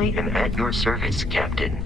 I am at your service, Captain.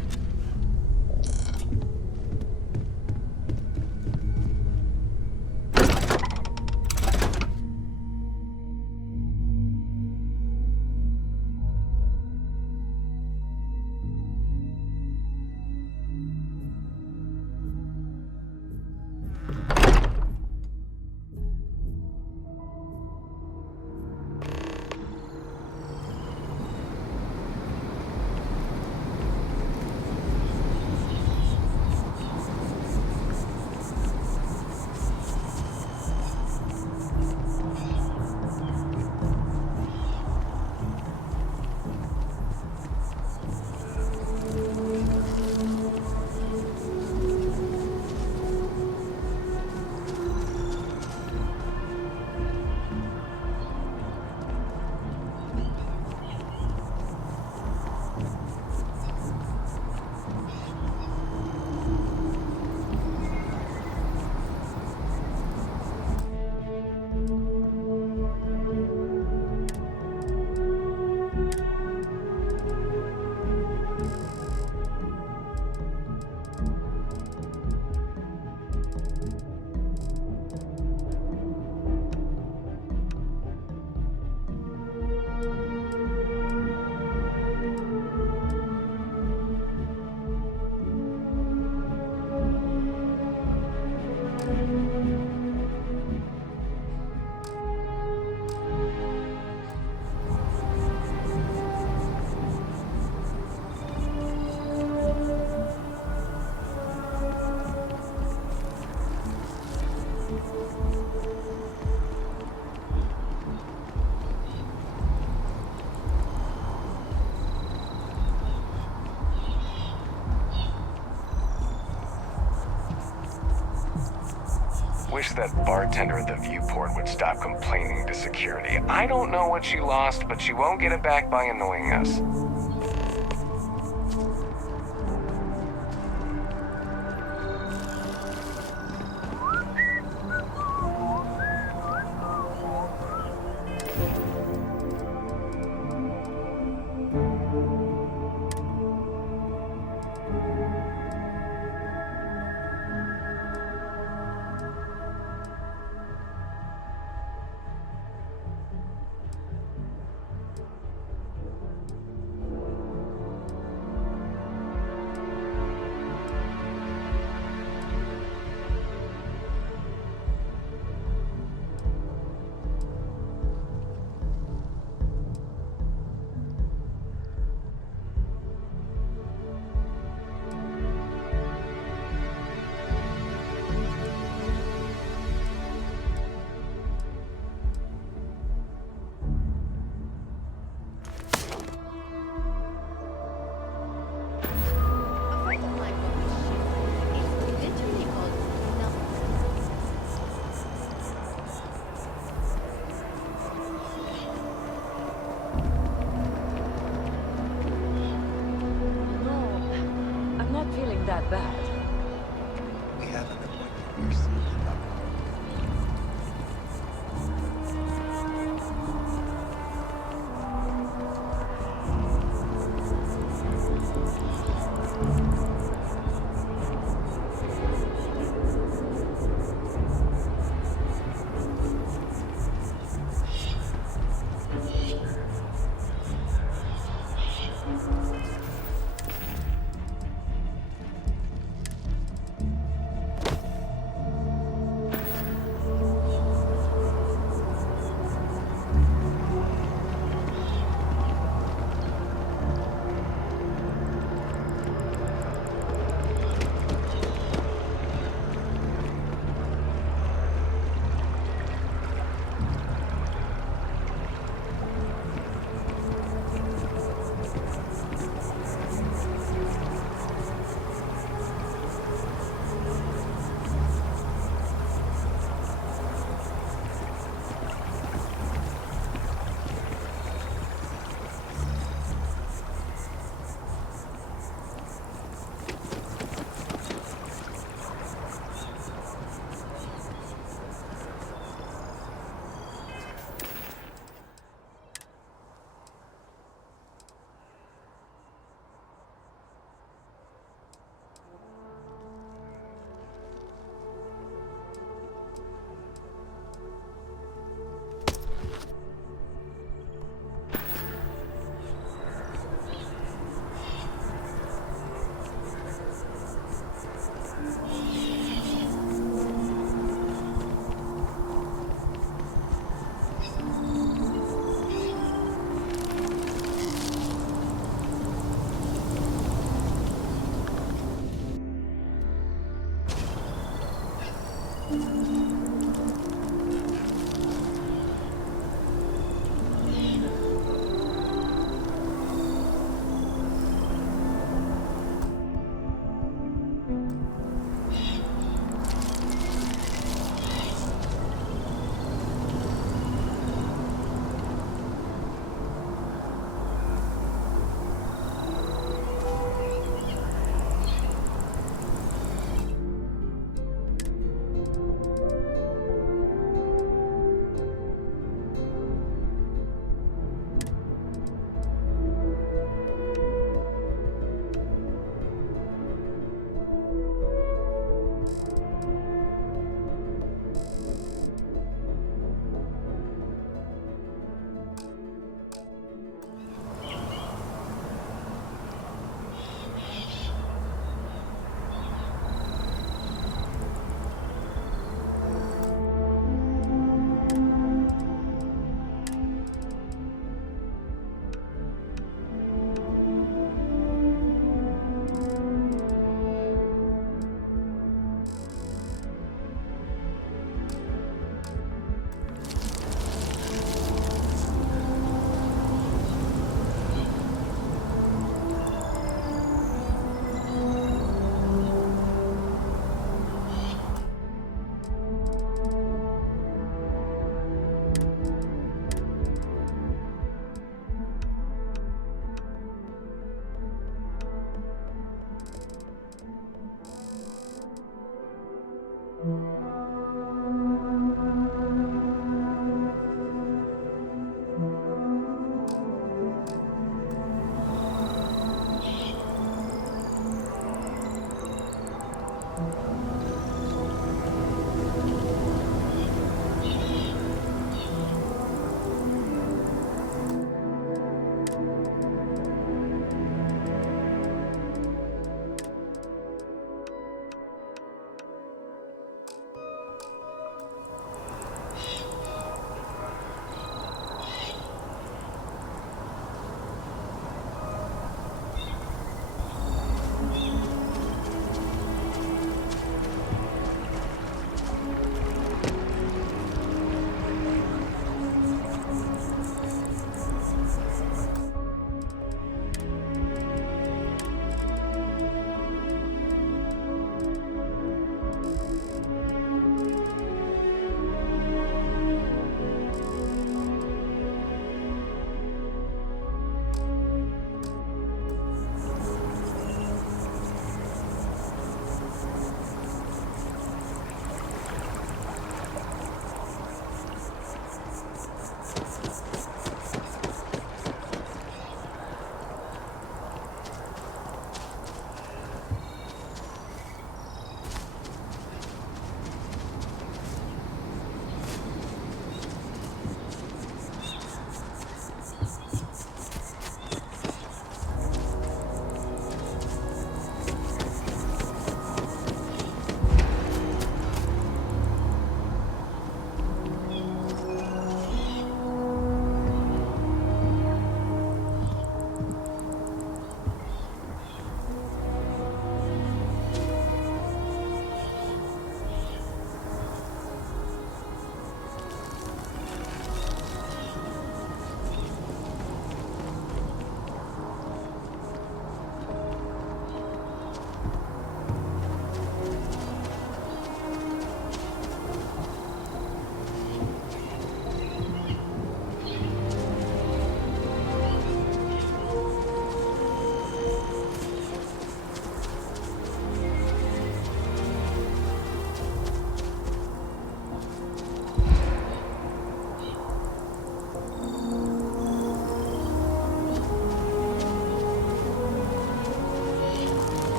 Wish that bartender at the viewport would stop complaining to security. I don't know what she lost, but she won't get it back by annoying us.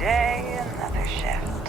day, another shift.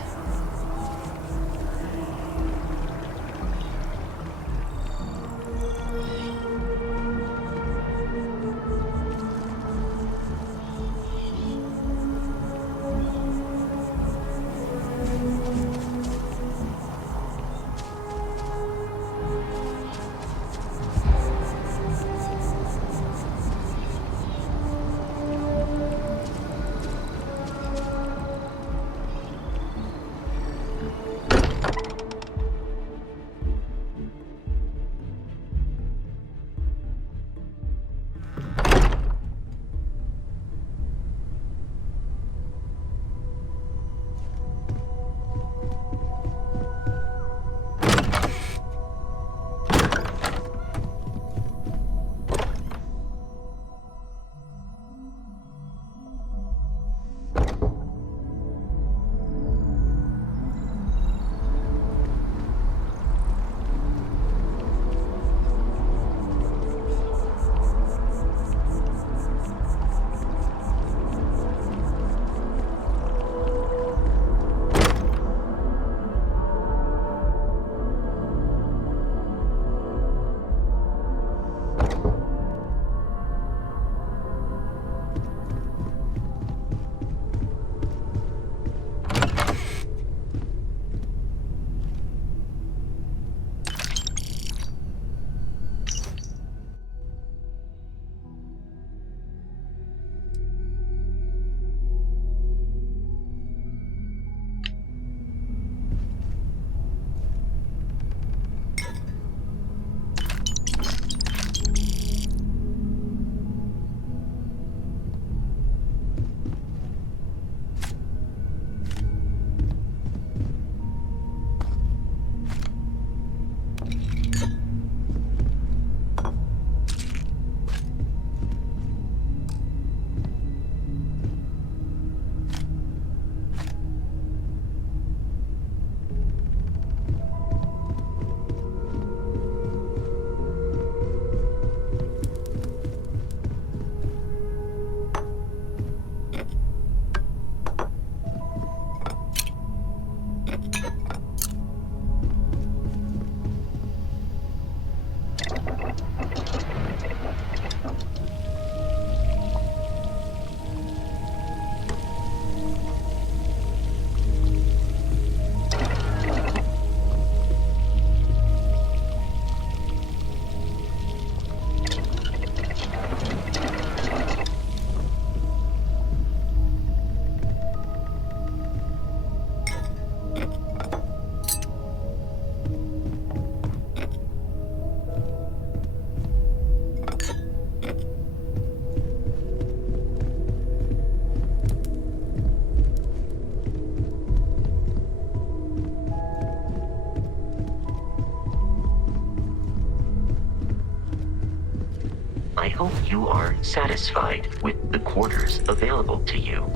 I hope you are satisfied with the quarters available to you.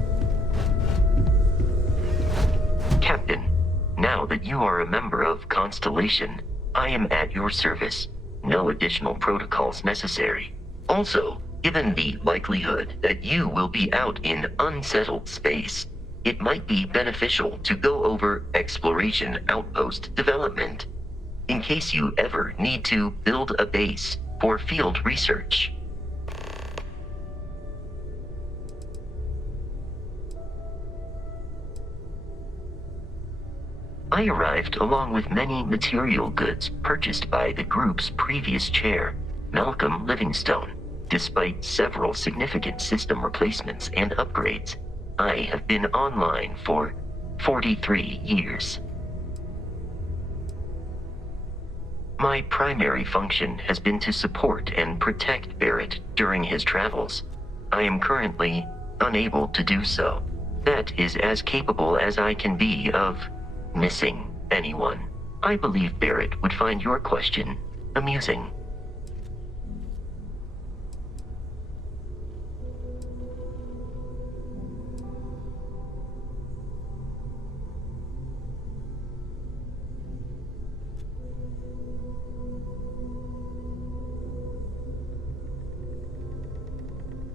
Captain, now that you are a member of Constellation, I am at your service. No additional protocols necessary. Also, given the likelihood that you will be out in unsettled space, it might be beneficial to go over exploration outpost development, in case you ever need to build a base for field research. I arrived along with many material goods purchased by the group's previous chair, Malcolm Livingstone. Despite several significant system replacements and upgrades, I have been online for 43 years. My primary function has been to support and protect Barrett during his travels. I am currently unable to do so. That is as capable as I can be of missing anyone. I believe Barrett would find your question amusing.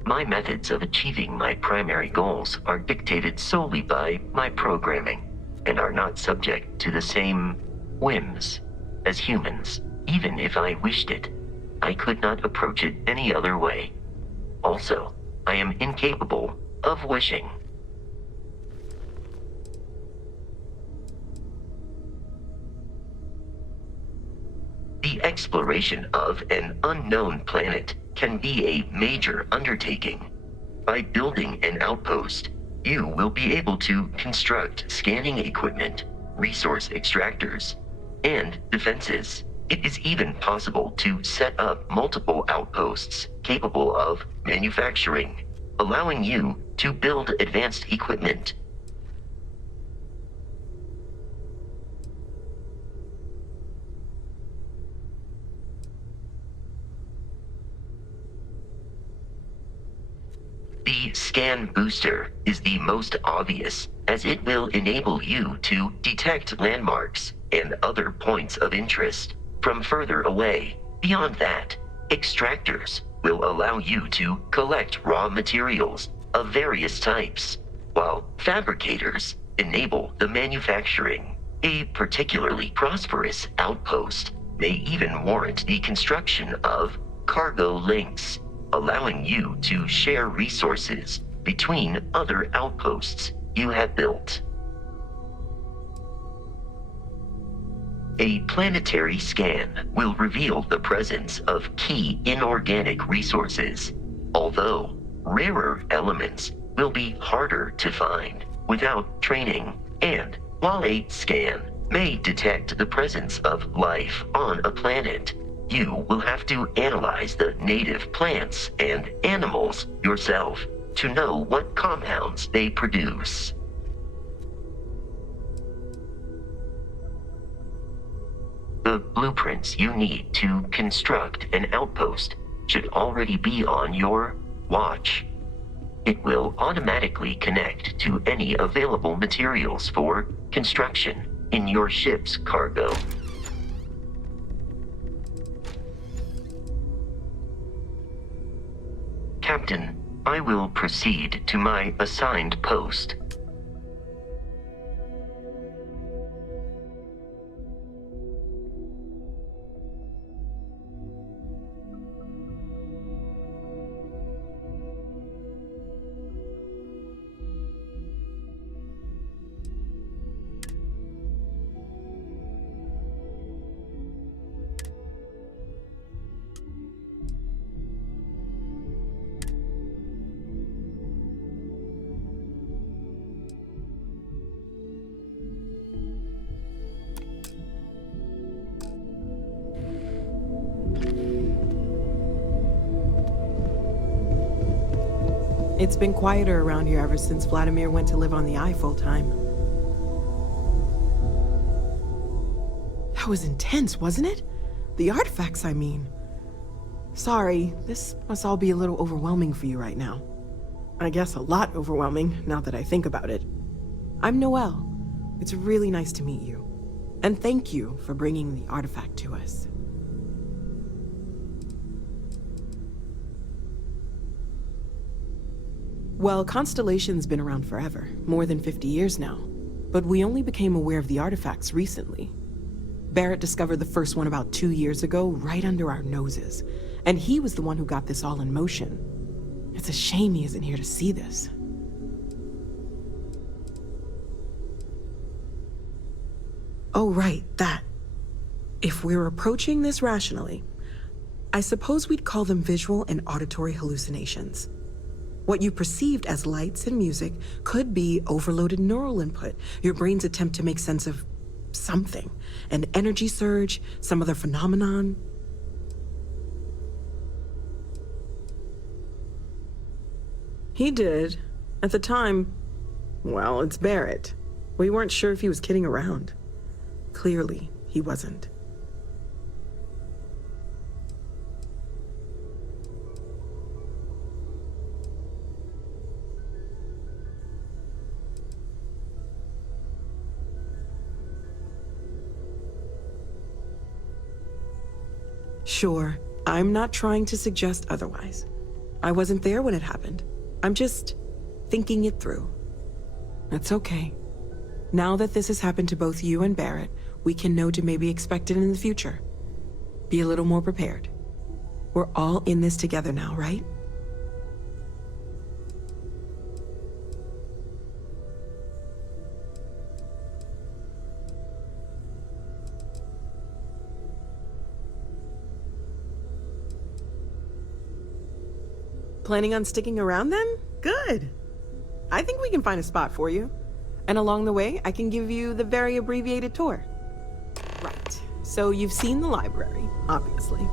My methods of achieving my primary goals are dictated solely by my programming and are not subject to the same whims as humans. Even if I wished it, I could not approach it any other way. Also, I am incapable of wishing. The exploration of an unknown planet can be a major undertaking. By building an outpost, you will be able to construct scanning equipment, resource extractors, and defenses. It is even possible to set up multiple outposts capable of manufacturing, allowing you to build advanced equipment. The scan booster is the most obvious, as it will enable you to detect landmarks and other points of interest from further away. Beyond that, extractors will allow you to collect raw materials of various types, while fabricators enable the manufacturing. A particularly prosperous outpost may even warrant the construction of cargo links, allowing you to share resources between other outposts you have built. A planetary scan will reveal the presence of key inorganic resources, although rarer elements will be harder to find without training. And while a scan may detect the presence of life on a planet, you will have to analyze the native plants and animals yourself to know what compounds they produce. The blueprints you need to construct an outpost should already be on your watch. It will automatically connect to any available materials for construction in your ship's cargo. Captain, I will proceed to my assigned post. It's been quieter around here ever since Vladimir went to live on the Eye full-time. That was intense, wasn't it? The artifacts, I mean. Sorry, this must all be a little overwhelming for you right now. I guess a lot overwhelming, now that I think about it. I'm Noelle. It's really nice to meet you. And thank you for bringing the artifact to us. Well, Constellation's been around forever, more than 50 years now. But we only became aware of the artifacts recently. Barrett discovered the first one about 2 years ago, right under our noses. And he was the one who got this all in motion. It's a shame he isn't here to see this. Oh, right, that. If we're approaching this rationally, I suppose we'd call them visual and auditory hallucinations. What you perceived as lights and music could be overloaded neural input, your brain's attempt to make sense of something, an energy surge, some other phenomenon. He did. At the time, well, it's Barrett. We weren't sure if he was kidding around. Clearly, he wasn't. Sure, I'm not trying to suggest otherwise. I wasn't there when it happened. I'm just thinking it through. That's okay. Now that this has happened to both you and Barrett, we can know to maybe expect it in the future. Be a little more prepared. We're all in this together now, right? Planning on sticking around then? Good. I think we can find a spot for you. And along the way, I can give you the very abbreviated tour. Right. So you've seen the library, obviously.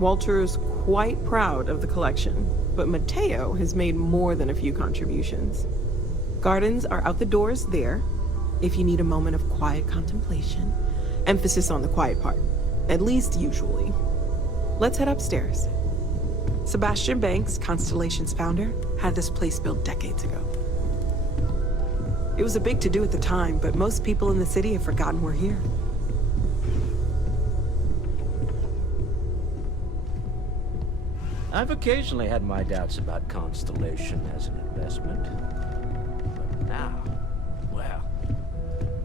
Walter's quite proud of the collection, but Mateo has made more than a few contributions. Gardens are out the doors there, if you need a moment of quiet contemplation. Emphasis on the quiet part, at least usually. Let's head upstairs. Sebastian Banks, Constellation's founder, had this place built decades ago. It was a big to-do at the time, but most people in the city have forgotten we're here. I've occasionally had my doubts about Constellation as an investment. But now, well,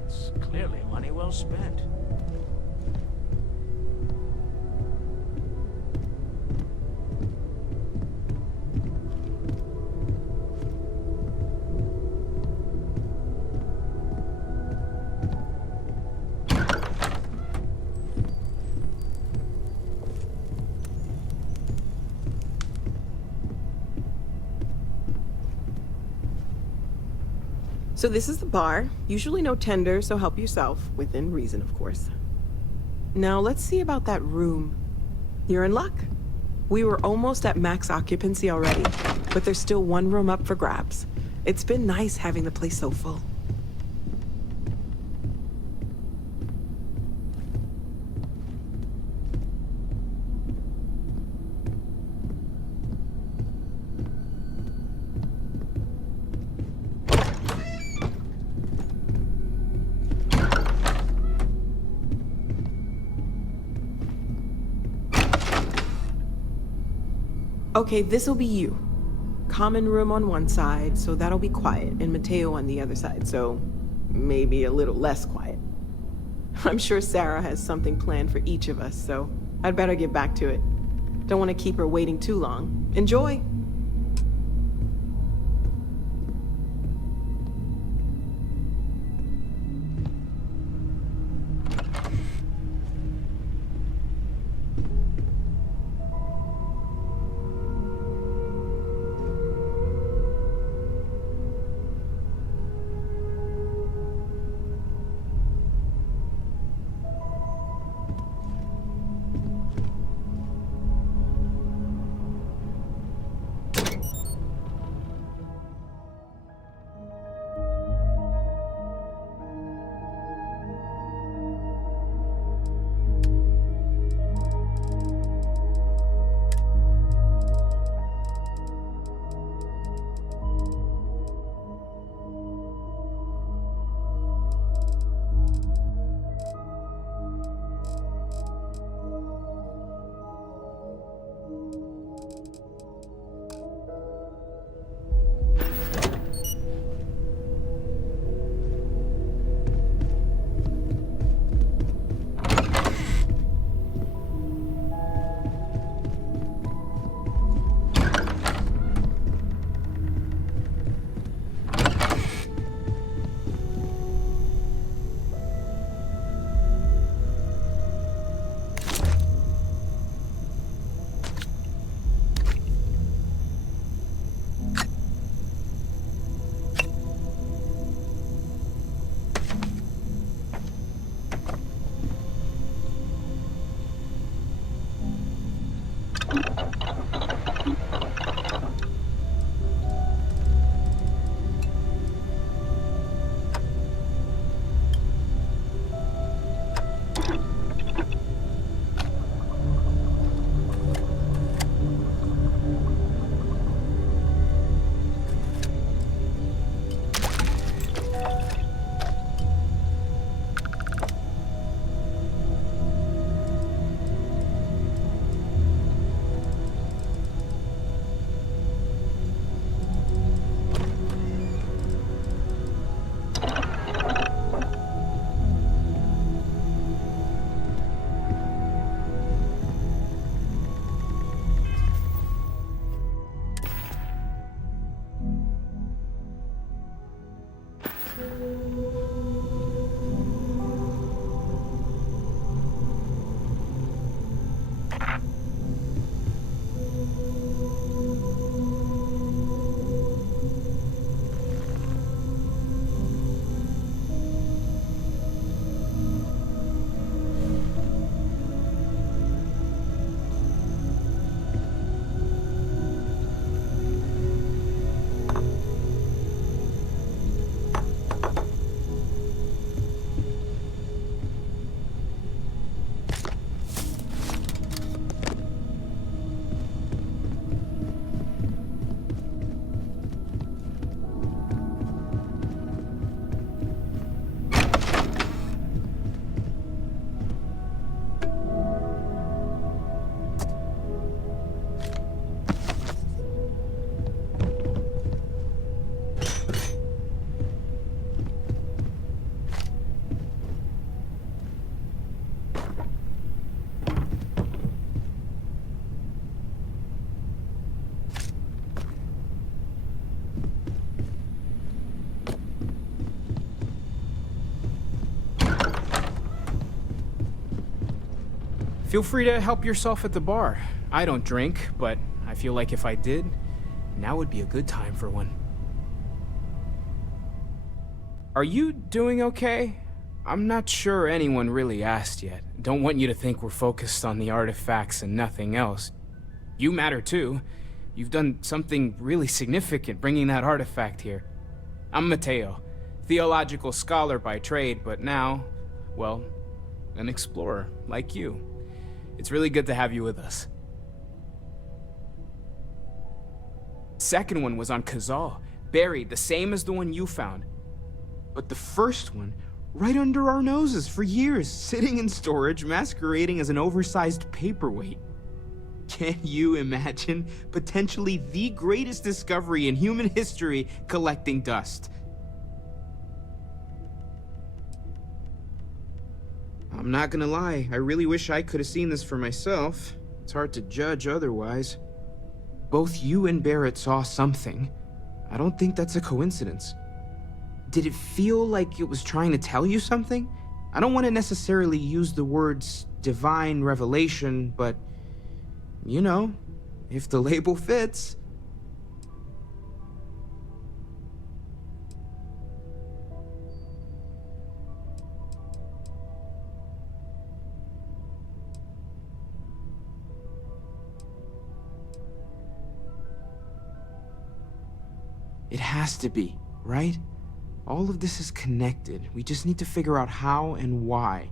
it's clearly money well spent. So this is the bar. Usually no tender, so help yourself. Within reason, of course. Now let's see about that room. You're in luck. We were almost at max occupancy already, but there's still one room up for grabs. It's been nice having the place so full. Okay, this'll be you. Common room on one side, so that'll be quiet, and Mateo on the other side, so maybe a little less quiet. I'm sure Sarah has something planned for each of us, so I'd better get back to it. Don't want to keep her waiting too long. Enjoy! Feel free to help yourself at the bar. I don't drink, but I feel like if I did, now would be a good time for one. Are you doing okay? I'm not sure anyone really asked yet. Don't want you to think we're focused on the artifacts and nothing else. You matter too. You've done something really significant bringing that artifact here. I'm Mateo, theological scholar by trade, but now, well, an explorer like you. It's really good to have you with us. Second one was on Kazal, buried the same as the one you found. But the first one, right under our noses for years, sitting in storage, masquerading as an oversized paperweight. Can you imagine potentially the greatest discovery in human history collecting dust? I'm not gonna lie, I really wish I could have seen this for myself. It's hard to judge otherwise. Both you and Barrett saw something. I don't think that's a coincidence. Did it feel like it was trying to tell you something? I don't want to necessarily use the words divine revelation, but you know, if the label fits. It has to be, right? All of this is connected. We just need to figure out how and why.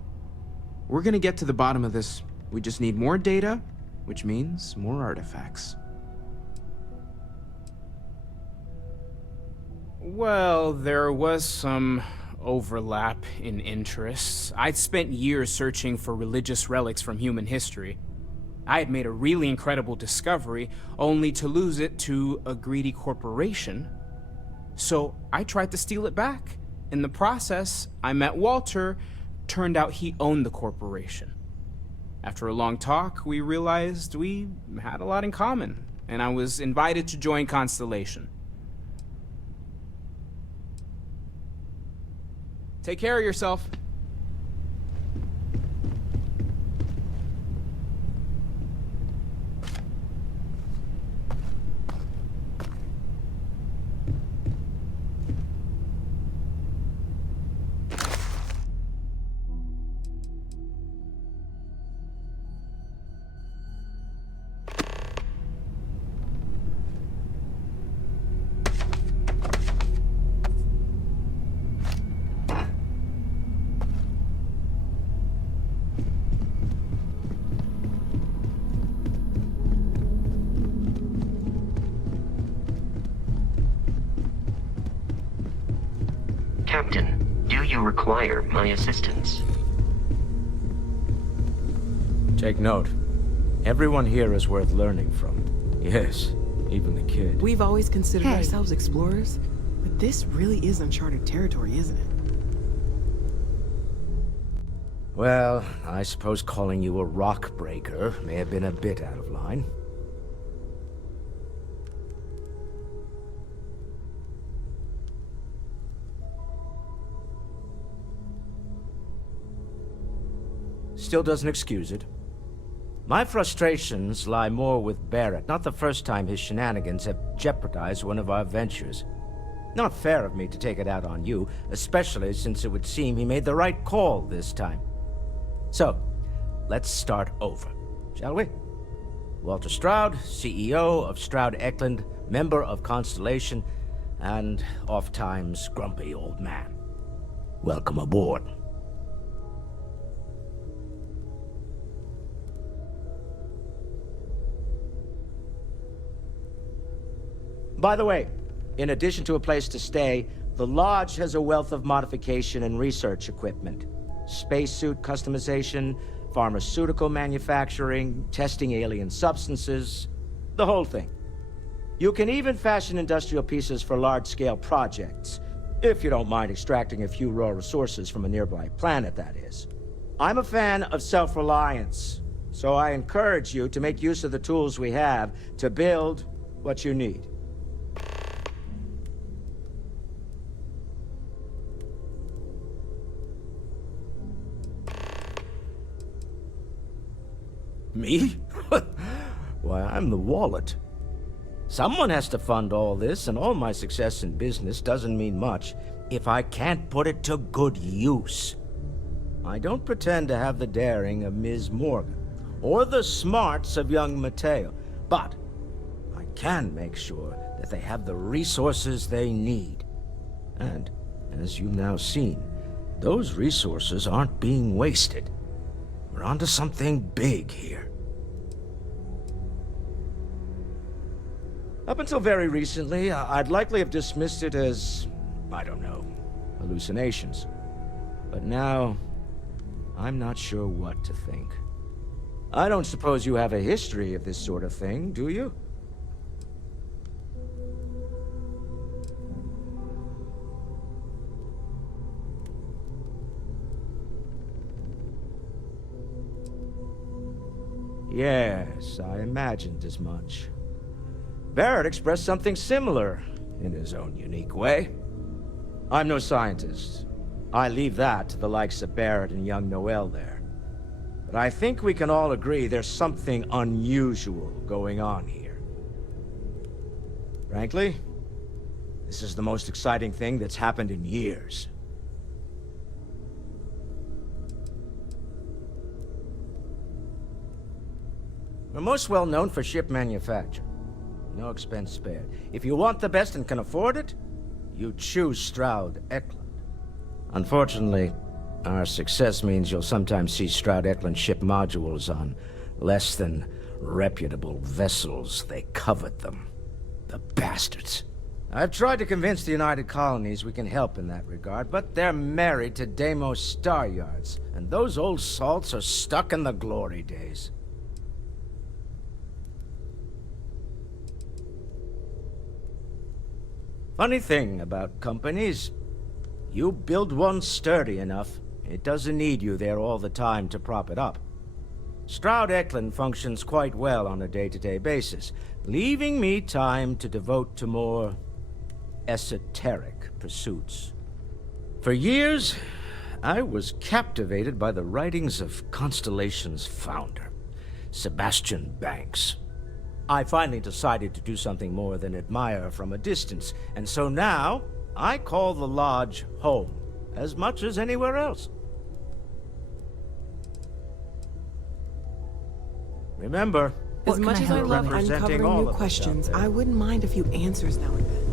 We're gonna get to the bottom of this. We just need more data, which means more artifacts. Well, there was some overlap in interests. I'd spent years searching for religious relics from human history. I had made a really incredible discovery, only to lose it to a greedy corporation. So I tried to steal it back. In the process, I met Walter. Turned out he owned the corporation. After a long talk, we realized we had a lot in common, and I was invited to join Constellation. Take care of yourself. Captain, do you require my assistance? Take note. Everyone here is worth learning from. Yes, even the kid. We've always considered Hey. ourselves explorers, but this really is uncharted territory, isn't it? Well, I suppose calling you a rock breaker may have been a bit out of line. still doesn't excuse it. My frustrations lie more with Barrett. Not the first time his shenanigans have jeopardized one of our ventures. Not fair of me to take it out on you, especially since it would seem he made the right call this time. So, let's start over, shall we? Walter Stroud, CEO of Stroud-Eklund, member of Constellation, and oft-times grumpy old man. Welcome aboard. By the way, in addition to a place to stay, the Lodge has a wealth of modification and research equipment. Spacesuit customization, pharmaceutical manufacturing, testing alien substances, the whole thing. You can even fashion industrial pieces for large-scale projects, if you don't mind extracting a few raw resources from a nearby planet, that is. I'm a fan of self-reliance, so I encourage you to make use of the tools we have to build what you need. Me? Why, I'm the wallet. Someone has to fund all this, and all my success in business doesn't mean much if I can't put it to good use. I don't pretend to have the daring of Ms. Morgan, or the smarts of young Mateo, but I can make sure that they have the resources they need. And, as you've now seen, those resources aren't being wasted. We're onto something big here. Up until very recently, I'd likely have dismissed it as, I don't know, hallucinations. But now, I'm not sure what to think. I don't suppose you have a history of this sort of thing, do you? Yes, I imagined as much. Barrett expressed something similar, in his own unique way. I'm no scientist. I leave that to the likes of Barrett and young Noel there. But I think we can all agree there's something unusual going on here. Frankly, this is the most exciting thing that's happened in years. We're most well known for ship manufacture. No expense spared. If you want the best and can afford it, you choose Stroud-Eklund. Unfortunately, our success means you'll sometimes see Stroud-Eklund ship modules on less than reputable vessels. They covet them. The bastards. I've tried to convince the United Colonies we can help in that regard, but they're married to Deimos Star Yards, and those old salts are stuck in the glory days. Funny thing about companies, you build one sturdy enough, it doesn't need you there all the time to prop it up. Stroud-Eklund functions quite well on a day-to-day basis, leaving me time to devote to more esoteric pursuits. For years, I was captivated by the writings of Constellation's founder, Sebastian Banks. I finally decided to do something more than admire from a distance, and so now, I call the Lodge home, as much as anywhere else. Remember, As much as I love representing uncovering all new of us questions, out there. I wouldn't mind a few answers now and then.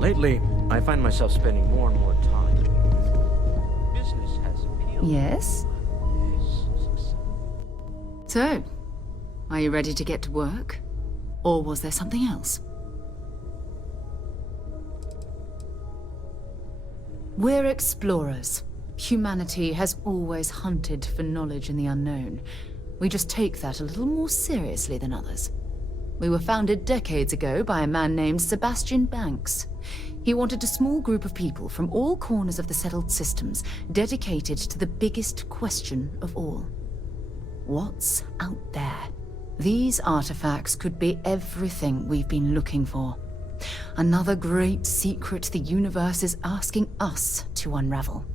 Lately, I find myself spending more and more time. Business has appealed. Yes? Yes. So, are you ready to get to work? Or was there something else? We're explorers. Humanity has always hunted for knowledge in the unknown. We just take that a little more seriously than others. We were founded decades ago by a man named Sebastian Banks. He wanted a small group of people from all corners of the settled systems dedicated to the biggest question of all. What's out there? These artifacts could be everything we've been looking for. Another great secret the universe is asking us to unravel.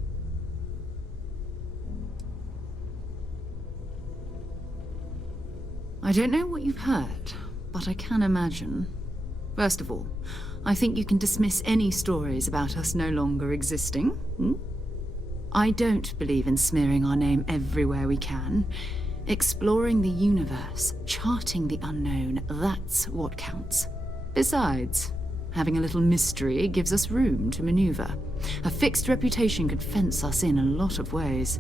I don't know what you've heard, but I can imagine. First of all, I think you can dismiss any stories about us no longer existing. I don't believe in smearing our name everywhere we can. Exploring the universe, charting the unknown, that's what counts. Besides, having a little mystery gives us room to maneuver. A fixed reputation could fence us in a lot of ways.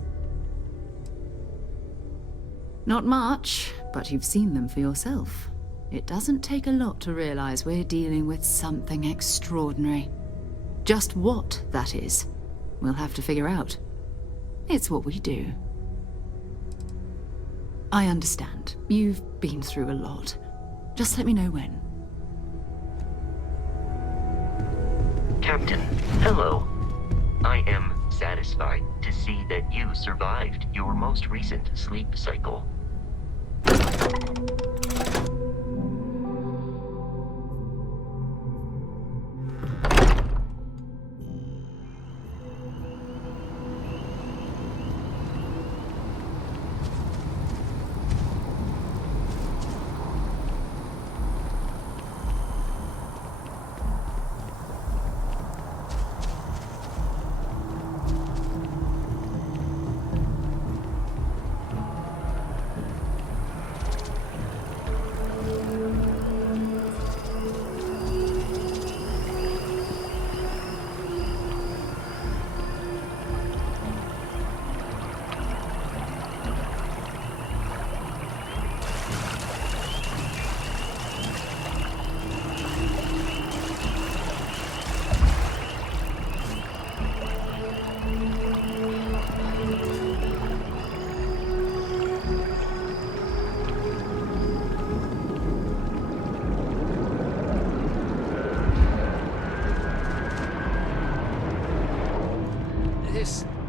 Not much, but you've seen them for yourself. It doesn't take a lot to realize we're dealing with something extraordinary. Just what that is, we'll have to figure out. It's what we do. I understand. You've been through a lot. Just let me know when. Captain, hello. I am satisfied to see that you survived your most recent sleep cycle.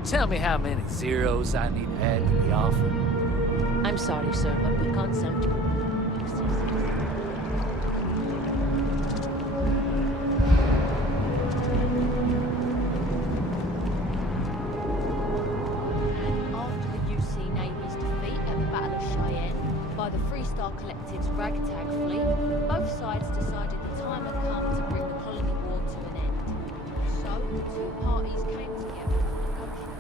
Tell me how many zeros I need to add to the offer. I'm sorry, sir, but we can't sell you. After the UC Navy's defeat at the Battle of Cheyenne by the Freestar Collective's ragtag fleet, both sides decided the time had come to bring the colony war to an end. So the two parties came together to negotiate.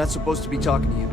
Not supposed to be talking to you.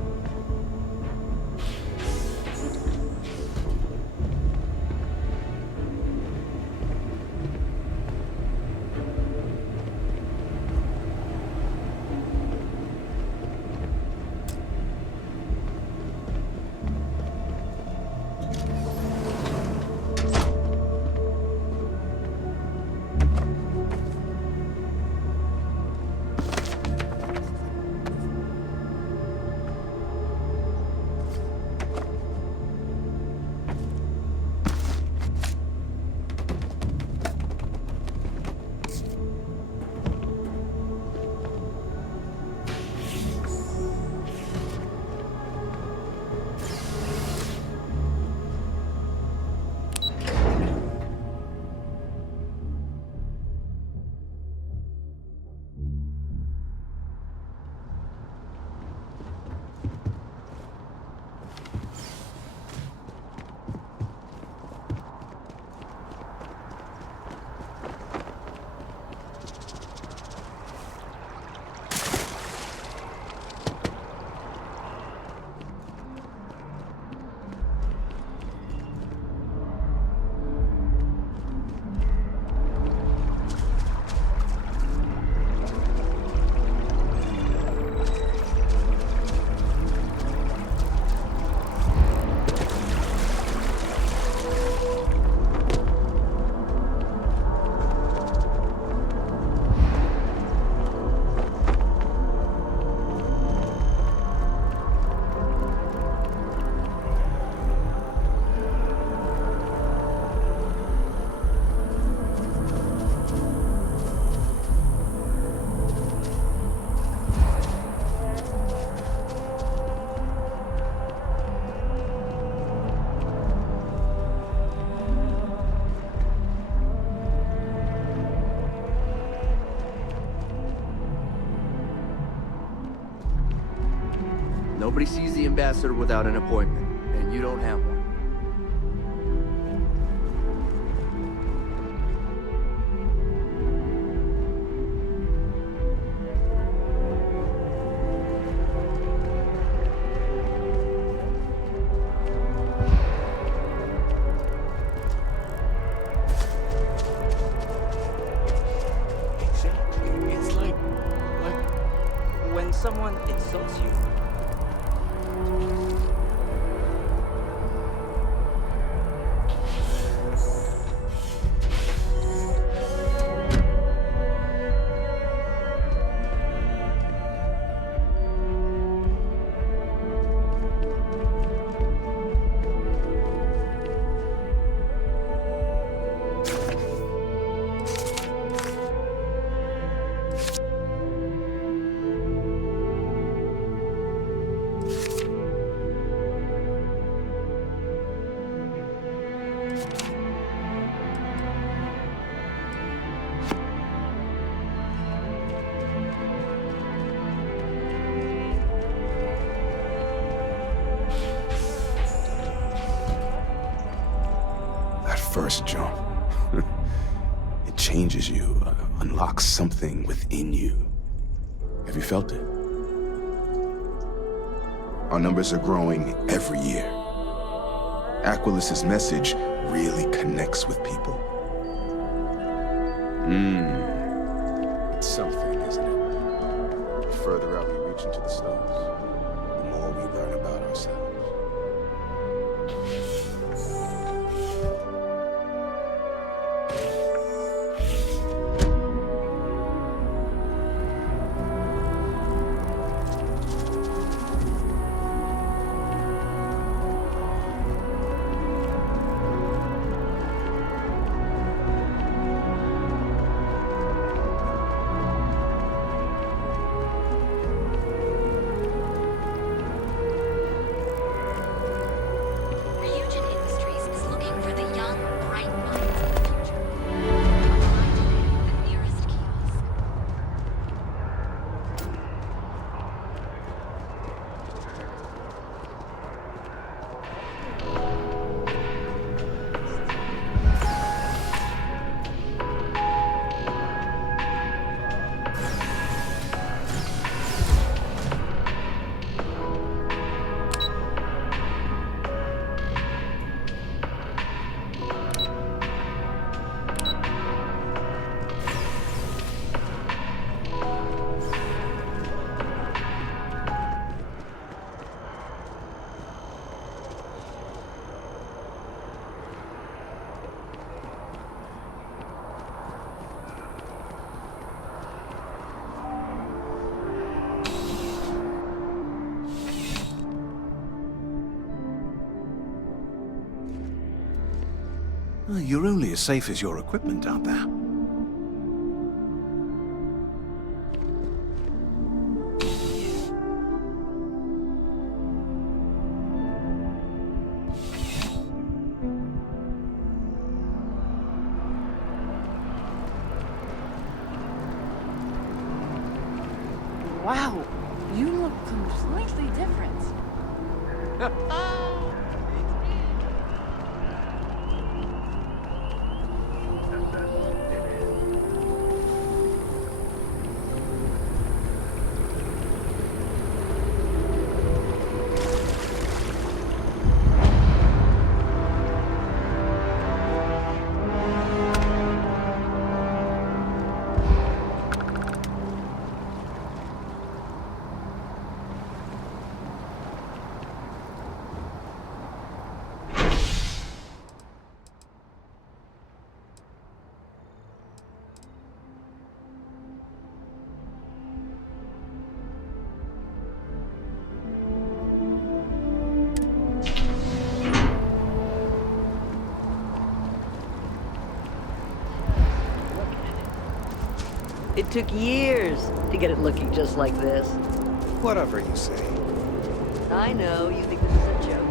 Nobody sees the ambassador without an appointment, and you don't have one. It's like when someone insults you. First jump. It changes you, unlocks something within you. Have you felt it? Our numbers are growing every year. Aquilis's message really connects with people. It's something, isn't it? The further out we reach into the stars, the more we learn about ourselves. You're only as safe as your equipment out there. Wow, you look completely different. It took years to get it looking just like this. Whatever you say. I know, you think this is a joke.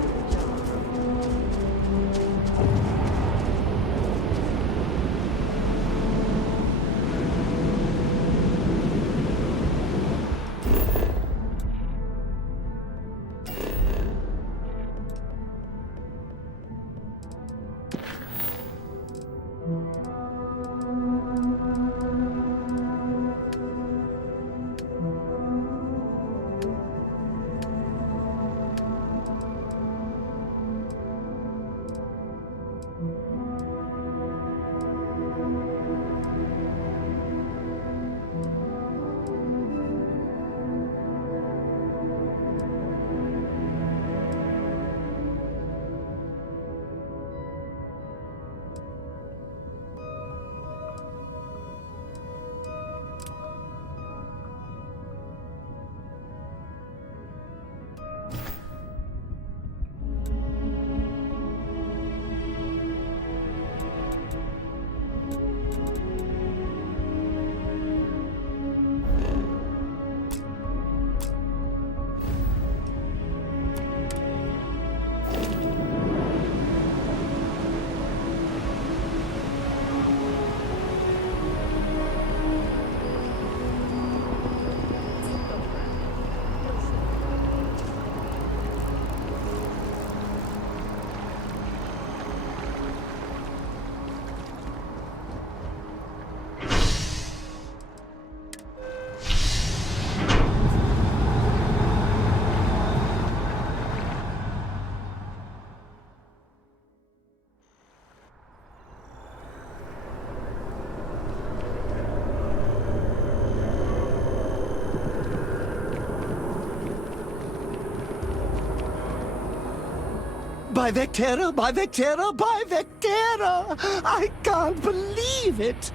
By Vectera, by Vectera, by Vectera! I can't believe it!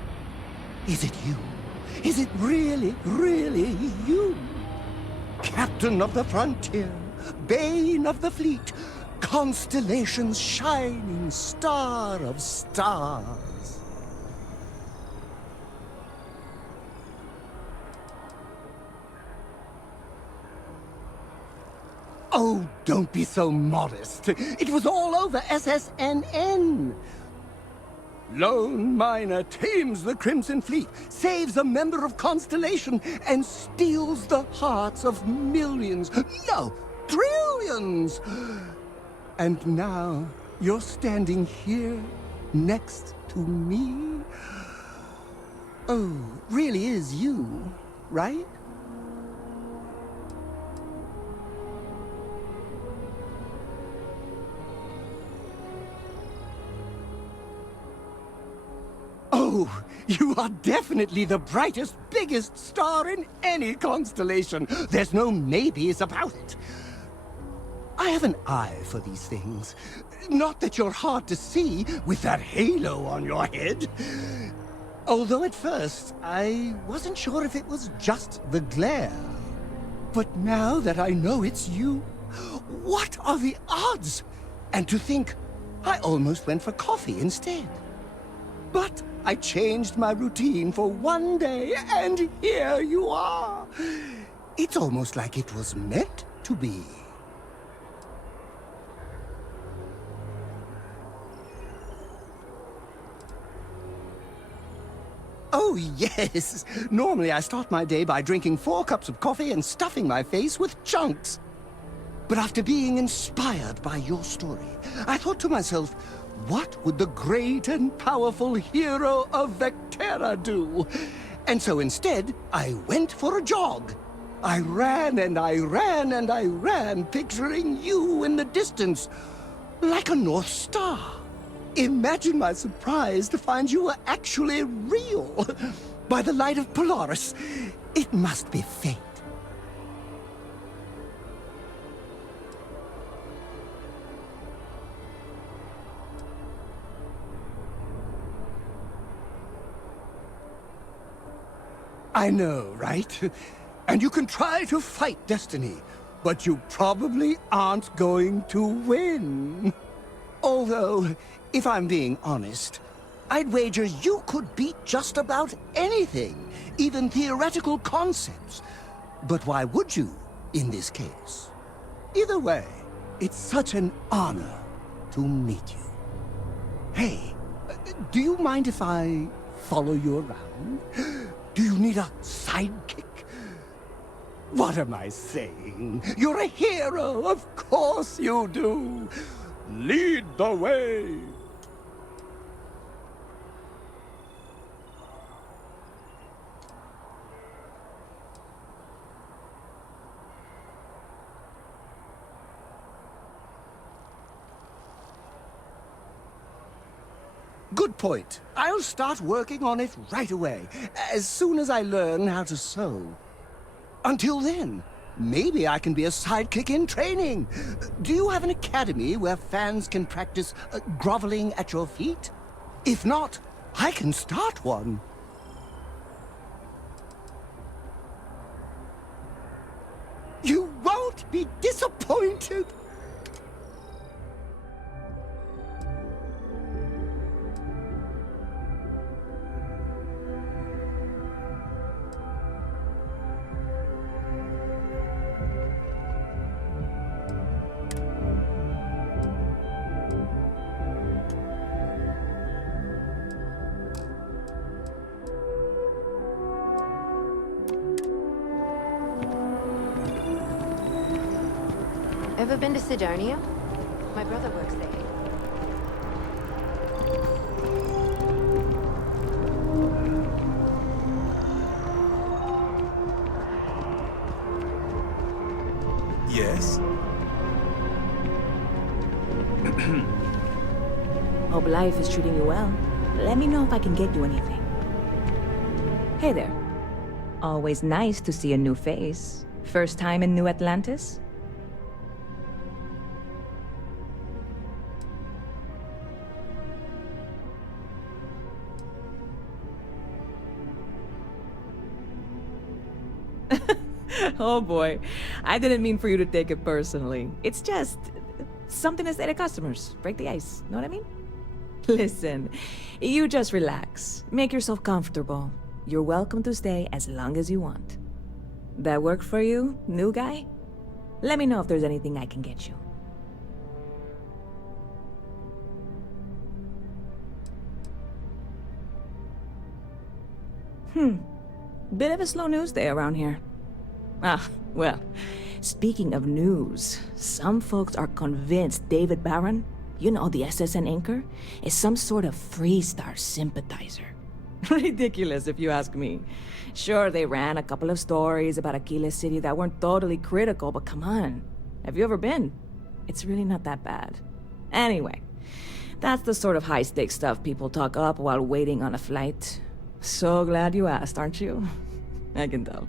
Is it you? Is it really, really you? Captain of the frontier, bane of the fleet, constellation's shining star of stars. Oh, don't be so modest. It was all over SSNN. Lone miner tames the Crimson Fleet, saves a member of Constellation, and steals the hearts of millions, no, trillions. And now you're standing here next to me. Oh, really is you, right? Oh, you are definitely the brightest, biggest star in any constellation. There's no maybes about it. I have an eye for these things. Not that you're hard to see with that halo on your head. Although at first, I wasn't sure if it was just the glare. But now that I know it's you, what are the odds? And to think, I almost went for coffee instead. But I changed my routine for one day, and here you are. It's almost like it was meant to be. Oh, yes. Normally I start my day by drinking 4 cups of coffee and stuffing my face with chunks. But after being inspired by your story, I thought to myself, what would the great and powerful hero of Vectera do? And so instead, I went for a jog. I ran and I ran and I ran, picturing you in the distance, like a North Star. Imagine my surprise to find you were actually real. By the light of Polaris, it must be fate. I know, right? And you can try to fight destiny, but you probably aren't going to win. Although, if I'm being honest, I'd wager you could beat just about anything, even theoretical concepts. But why would you, in this case? Either way, it's such an honor to meet you. Hey, do you mind if I follow you around? Do you need a sidekick? What am I saying? You're a hero, of course you do. Lead the way. Good point. I'll start working on it right away, as soon as I learn how to sew. Until then, maybe I can be a sidekick in training. Do you have an academy where fans can practice groveling at your feet? If not, I can start one. You won't be disappointed. Ever been to Sidonia? My brother works there. Yes? Hope life is treating you well. Let me know if I can get you anything. Hey there. Always nice to see a new face. First time in New Atlantis? Oh boy, I didn't mean for you to take it personally. It's just something to say to customers. Break the ice, know what I mean? Listen, you just relax. Make yourself comfortable. You're welcome to stay as long as you want. That work for you, new guy? Let me know if there's anything I can get you. Bit of a slow news day around here. Ah, well, speaking of news, some folks are convinced David Barron, you know, the SSN anchor, is some sort of Freestar sympathizer. Ridiculous, if you ask me. Sure, they ran a couple of stories about Aquila City that weren't totally critical, but come on. Have you ever been? It's really not that bad. Anyway, that's the sort of high-stakes stuff people talk up while waiting on a flight. So glad you asked, aren't you? I can tell.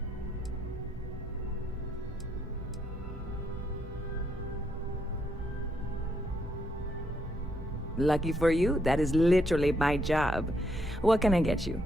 Lucky for you, that is literally my job. What can I get you?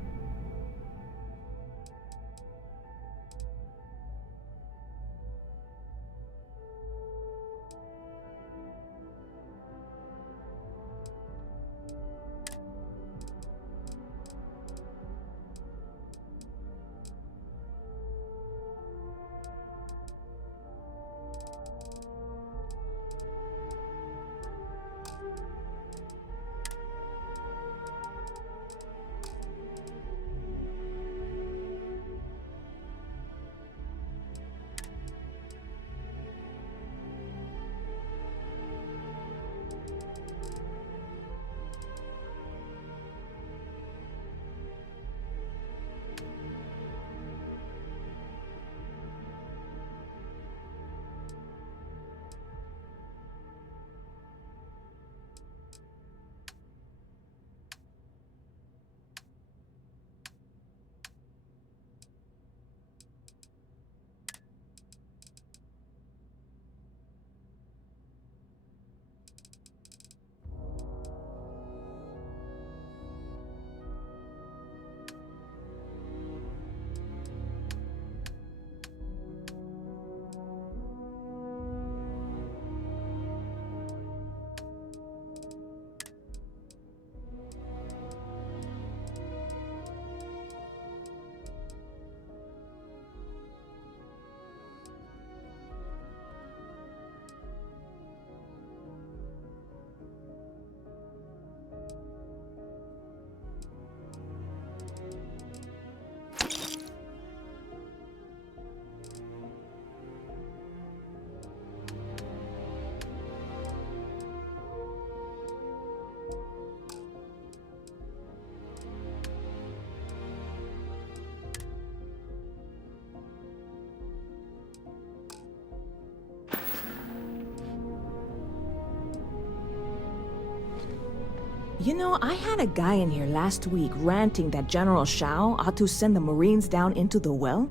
You know, I had a guy in here last week ranting that General Shao ought to send the Marines down into the well.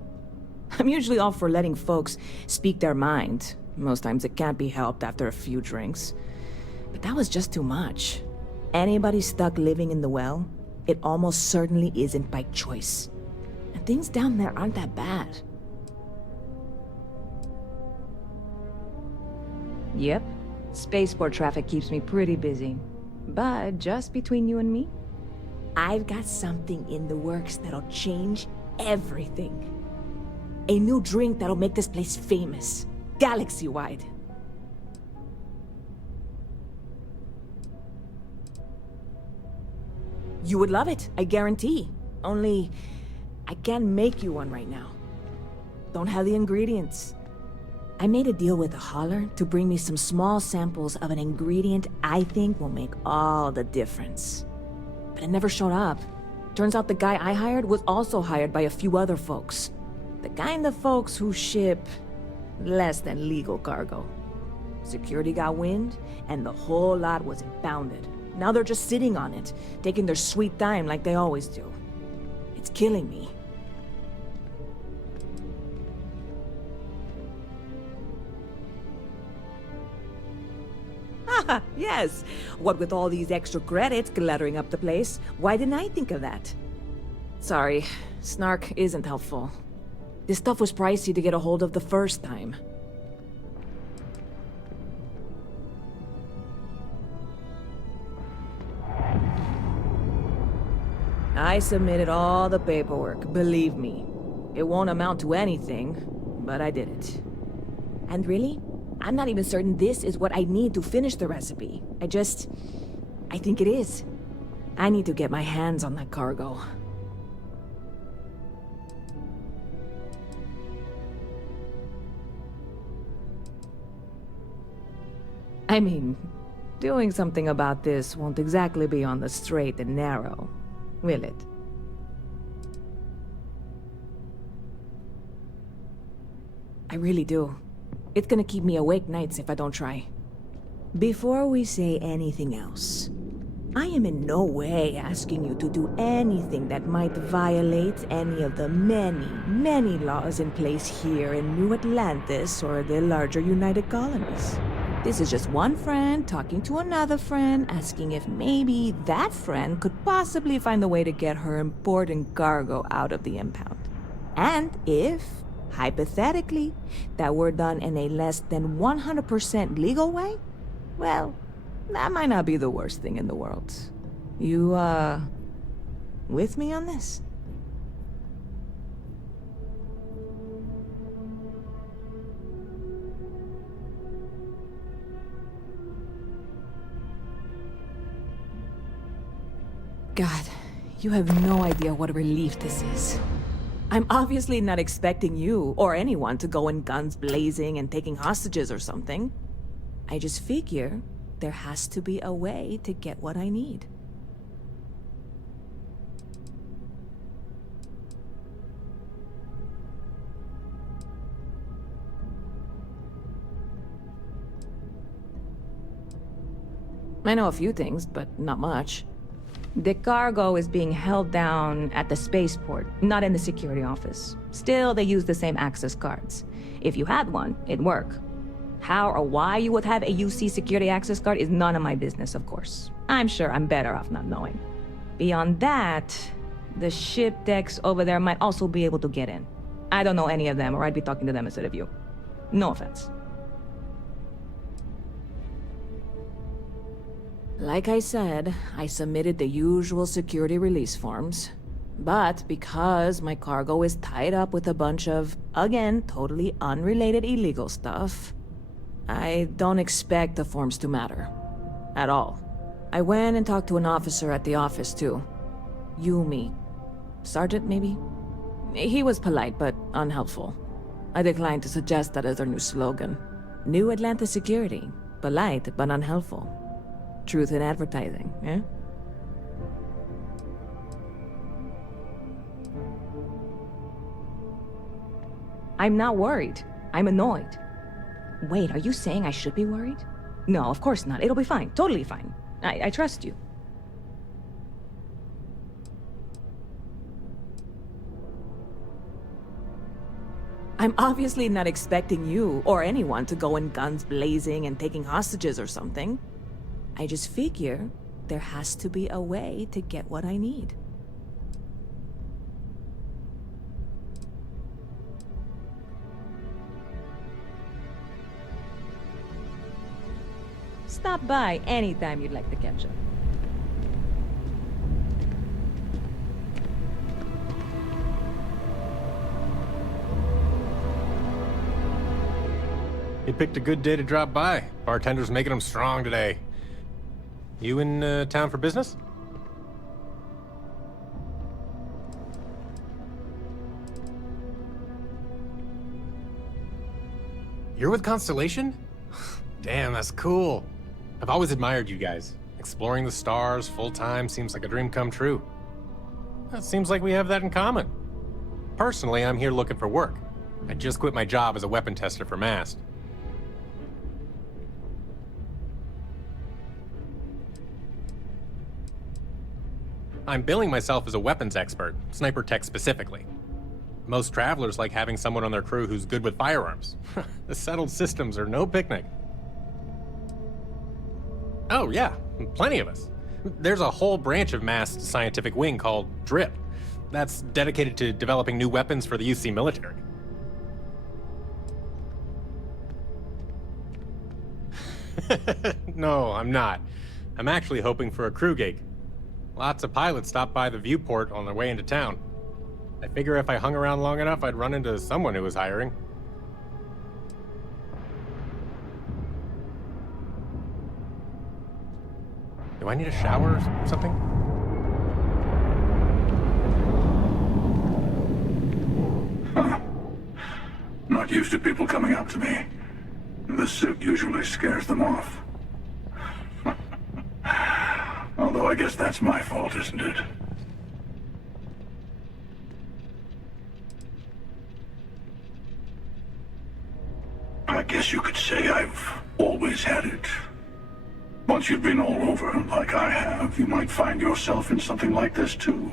I'm usually all for letting folks speak their mind. Most times it can't be helped after a few drinks. But that was just too much. Anybody stuck living in the well, it almost certainly isn't by choice. And things down there aren't that bad. Yep. Spaceport traffic keeps me pretty busy. But just between you and me, I've got something in the works that'll change everything. A new drink that'll make this place famous, galaxy-wide. You would love it, I guarantee. Only, I can't make you one right now. Don't have the ingredients. I made a deal with a hauler to bring me some small samples of an ingredient I think will make all the difference. But it never showed up. Turns out the guy I hired was also hired by a few other folks. The kind of folks who ship less than legal cargo. Security got wind, and the whole lot was impounded. Now they're just sitting on it, taking their sweet time like they always do. It's killing me. Haha, yes. What with all these extra credits cluttering up the place, why didn't I think of that? Sorry, snark isn't helpful. This stuff was pricey to get a hold of the first time. I submitted all the paperwork, believe me. It won't amount to anything, but I did it. And really, I'm not even certain this is what I need to finish the recipe. I think it is. I need to get my hands on that cargo. I mean, doing something about this won't exactly be on the straight and narrow, will it? I really do. It's gonna keep me awake nights if I don't try. Before we say anything else, I am in no way asking you to do anything that might violate any of the many, many laws in place here in New Atlantis or the larger United Colonies. This is just one friend talking to another friend, asking if maybe that friend could possibly find a way to get her important cargo out of the impound. And if, hypothetically, that were done in a less than 100% legal way, well, that might not be the worst thing in the world. You, with me on this? God, you have no idea what a relief this is. I'm obviously not expecting you or anyone to go in guns blazing and taking hostages or something. I just figure there has to be a way to get what I need. I know a few things, but not much. The cargo is being held down at the spaceport, not in the security office. Still, they use the same access cards. If you had one, it'd work. How or why you would have a UC security access card is none of my business, of course. I'm sure I'm better off not knowing. Beyond that, the ship decks over there might also be able to get in. I don't know any of them, or I'd be talking to them instead of you. No offense. Like I said, I submitted the usual security release forms. But because my cargo is tied up with a bunch of, again, totally unrelated illegal stuff, I don't expect the forms to matter. At all. I went and talked to an officer at the office, too. Yumi. Sergeant, maybe? He was polite, but unhelpful. I declined to suggest that as their new slogan. New Atlanta Security. Polite, but unhelpful. Truth in advertising, eh? I'm not worried. I'm annoyed. Wait, are you saying I should be worried? No, of course not. It'll be fine. Totally fine. I trust you. I'm obviously not expecting you or anyone to go in guns blazing and taking hostages or something. I just figure there has to be a way to get what I need. Stop by anytime you'd like to catch up. You picked a good day to drop by. Bartender's making them strong today. You in town for business? You're with Constellation? Damn, that's cool. I've always admired you guys. Exploring the stars full-time seems like a dream come true. It seems like we have that in common. Personally, I'm here looking for work. I just quit my job as a weapon tester for MAST. I'm billing myself as a weapons expert, sniper tech specifically. Most travelers like having someone on their crew who's good with firearms. The settled systems are no picnic. Oh yeah, plenty of us. There's a whole branch of MAST scientific wing called DRIP. That's dedicated to developing new weapons for the UC military. No, I'm not. I'm actually hoping for a crew gig. Lots of pilots stop by the viewport on their way into town. I figure if I hung around long enough, I'd run into someone who was hiring. Do I need a shower or something? Huh. Not used to people coming up to me. The suit usually scares them off. Although I guess that's my fault, isn't it? I guess you could say I've always had it. Once you've been all over, like I have, you might find yourself in something like this too.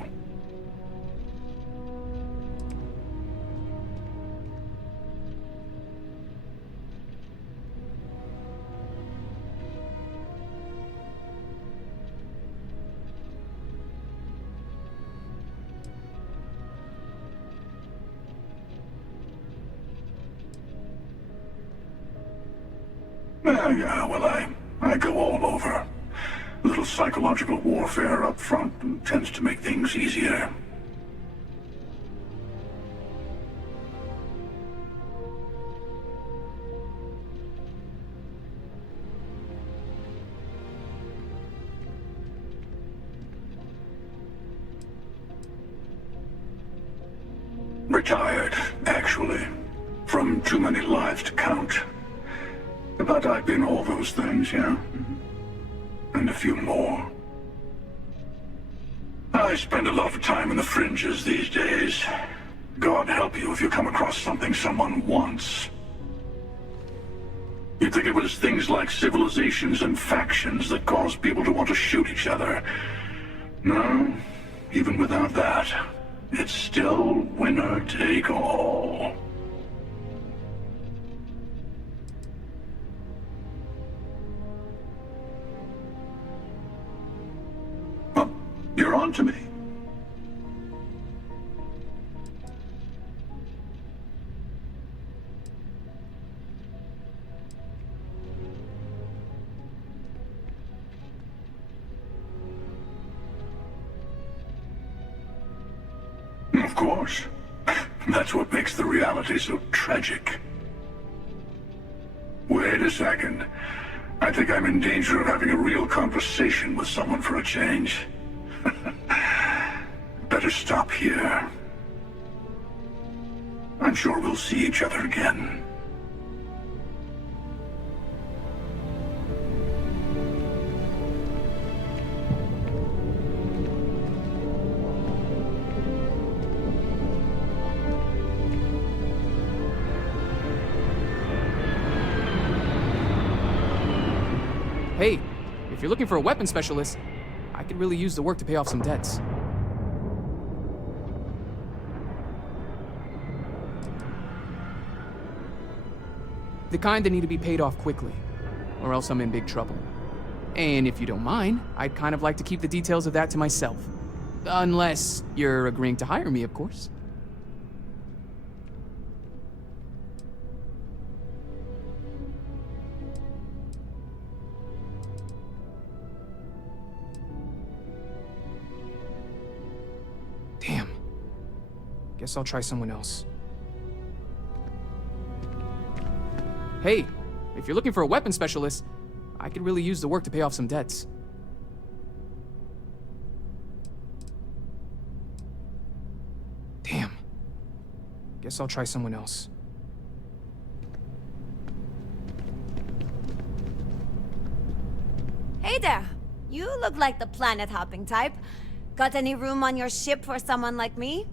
Yeah, well, I go all over. A little psychological warfare up front tends to make things easier. Retired, actually. From too many lives to count. But I've been all those things, yeah? And a few more. I spend a lot of time in the fringes these days. God help you if you come across something someone wants. You'd think it was things like civilizations and factions that cause people to want to shoot each other. No, even without that, it's still winner take all. You're on to me. Of course. That's what makes the reality so tragic. Wait a second. I think I'm in danger of having a real conversation with someone for a change. Better stop here. I'm sure we'll see each other again. Hey, if you're looking for a weapon specialist, I could really use the work to pay off some debts. The kind that need to be paid off quickly, or else I'm in big trouble. And if you don't mind, I'd kind of like to keep the details of that to myself. Unless you're agreeing to hire me, of course. Damn. Guess I'll try someone else. Hey, if you're looking for a weapons specialist, I could really use the work to pay off some debts. Damn. Guess I'll try someone else. Hey there. You look like the planet-hopping type. Got any room on your ship for someone like me?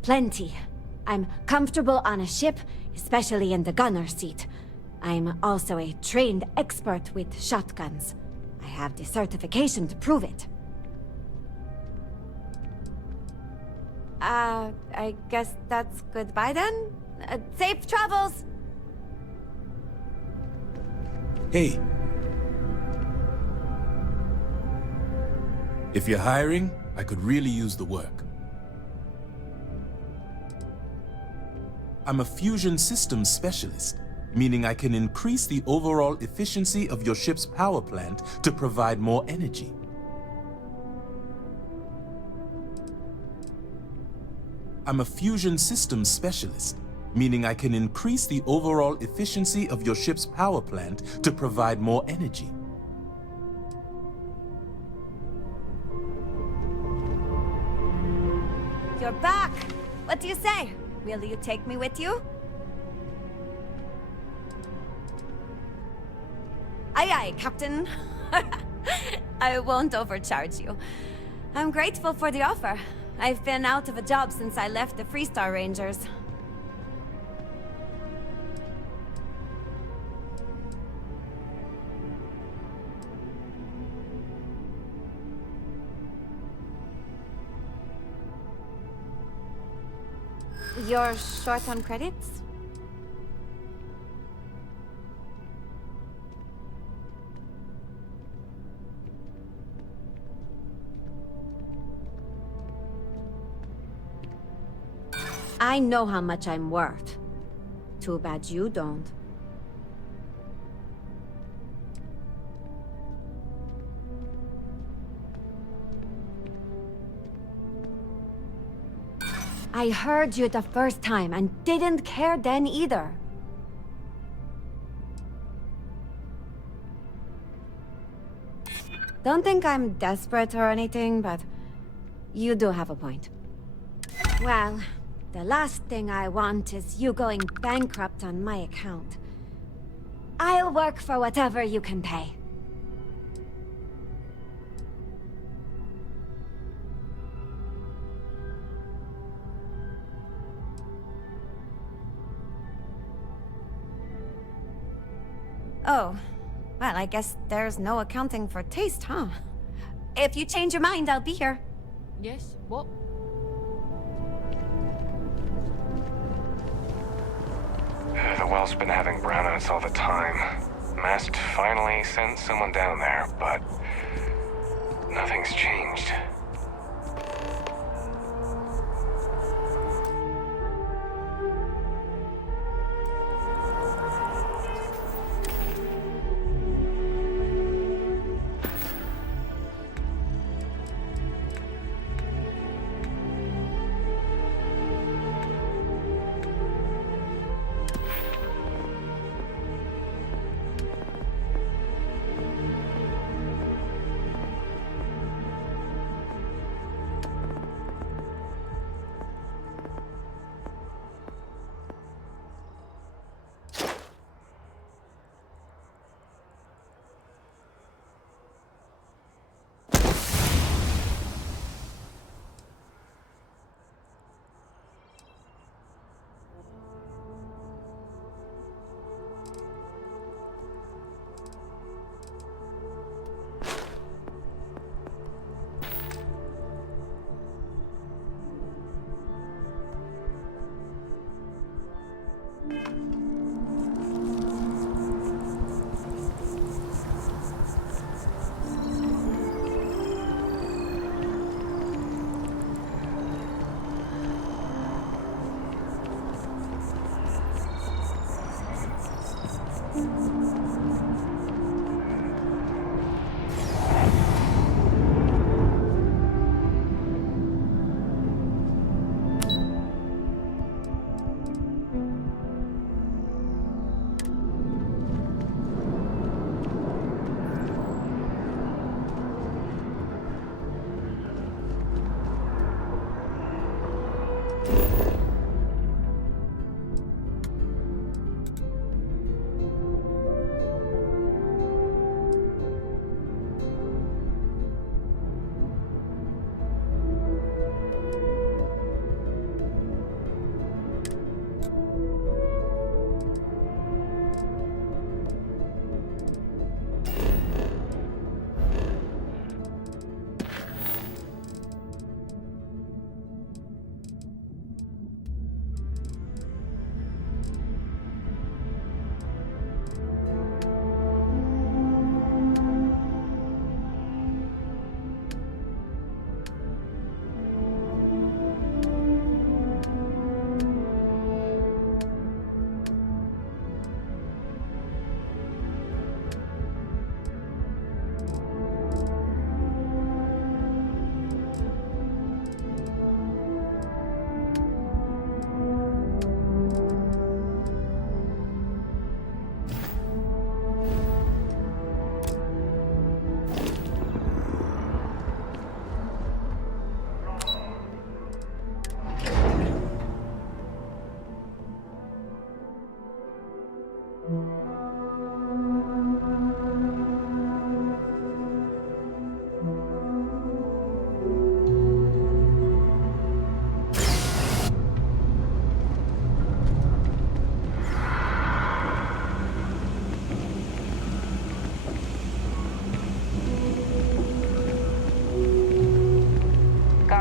Plenty. I'm comfortable on a ship, especially in the gunner seat. I'm also a trained expert with shotguns. I have the certification to prove it. I guess that's goodbye then? Safe travels! Hey. If you're hiring, I could really use the work. I'm a fusion systems specialist, meaning I can increase the overall efficiency of your ship's power plant to provide more energy. I'm a fusion systems specialist, meaning I can increase the overall efficiency of your ship's power plant to provide more energy. You're back! What do you say? Will you take me with you? Aye aye, Captain. I won't overcharge you. I'm grateful for the offer. I've been out of a job since I left the Freestar Rangers. You're short on credits? I know how much I'm worth. Too bad you don't. I heard you the first time and didn't care then either. Don't think I'm desperate or anything, but you do have a point. Well, the last thing I want is you going bankrupt on my account. I'll work for whatever you can pay. Oh, well, I guess there's no accounting for taste, huh? If you change your mind, I'll be here. Yes? What? The well's been having brownouts all the time. Mast finally sent someone down there, but nothing's changed.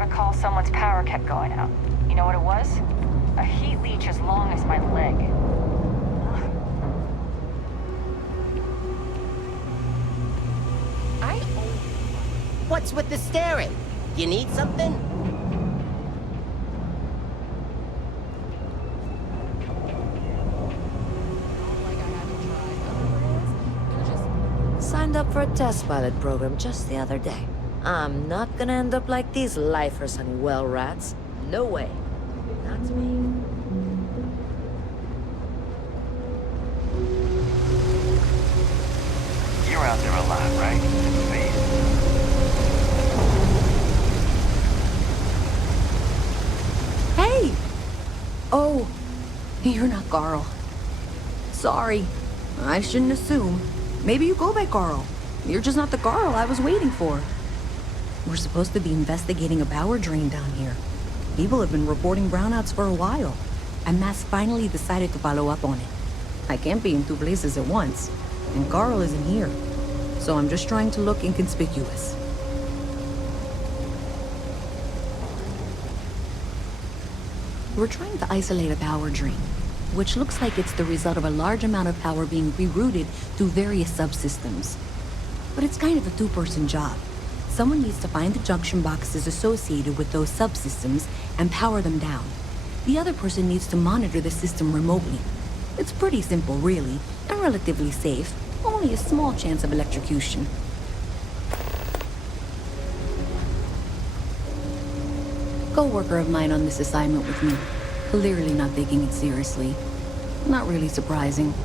Call someone's power kept going out. You know what it was? A heat leech as long as my leg. What's with the staring? You need something? Signed up for a test pilot program just the other day. I'm not gonna end up like these lifers and well rats. No way. Not me. You're out there a lot, right? See? Hey! Oh, you're not Carl. Sorry. I shouldn't assume. Maybe you go by Carl. You're just not the Carl I was waiting for. We're supposed to be investigating a power drain down here. People have been reporting brownouts for a while, and Mass finally decided to follow up on it. I can't be in two places at once, and Carl isn't here, so I'm just trying to look inconspicuous. We're trying to isolate a power drain, which looks like it's the result of a large amount of power being rerouted through various subsystems. But it's kind of a two-person job. Someone needs to find the junction boxes associated with those subsystems and power them down. The other person needs to monitor the system remotely. It's pretty simple, really, and relatively safe. Only a small chance of electrocution. Co-worker of mine on this assignment with me, clearly not taking it seriously. Not really surprising.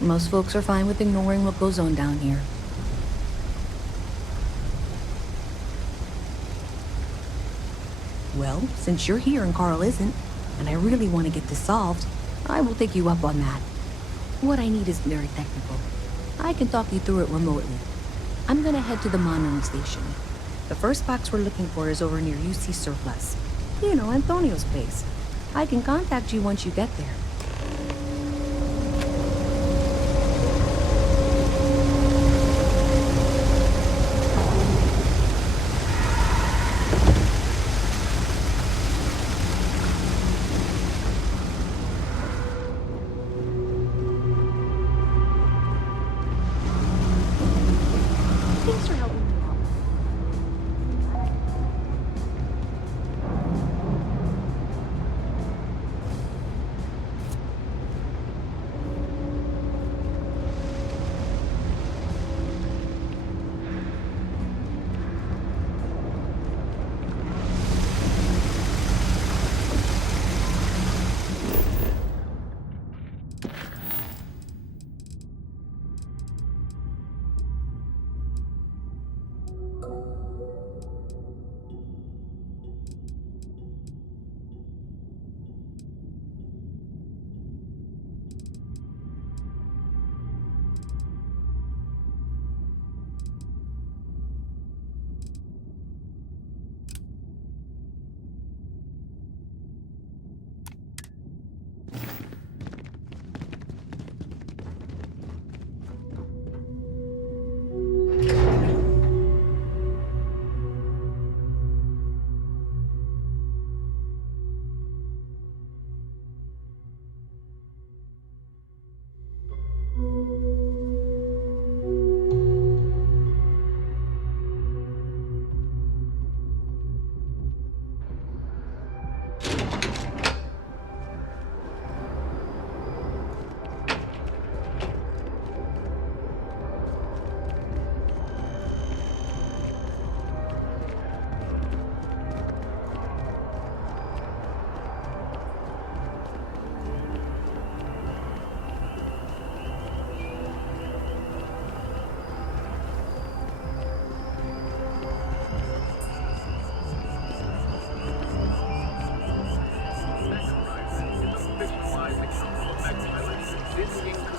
Most folks are fine with ignoring what goes on down here. Well, since you're here and Carl isn't, and I really want to get this solved, I will take you up on that. What I need isn't very technical. I can talk you through it remotely. I'm gonna head to the monitoring station. The first box we're looking for is over near UC Surplus. You know, Antonio's place. I can contact you once you get there.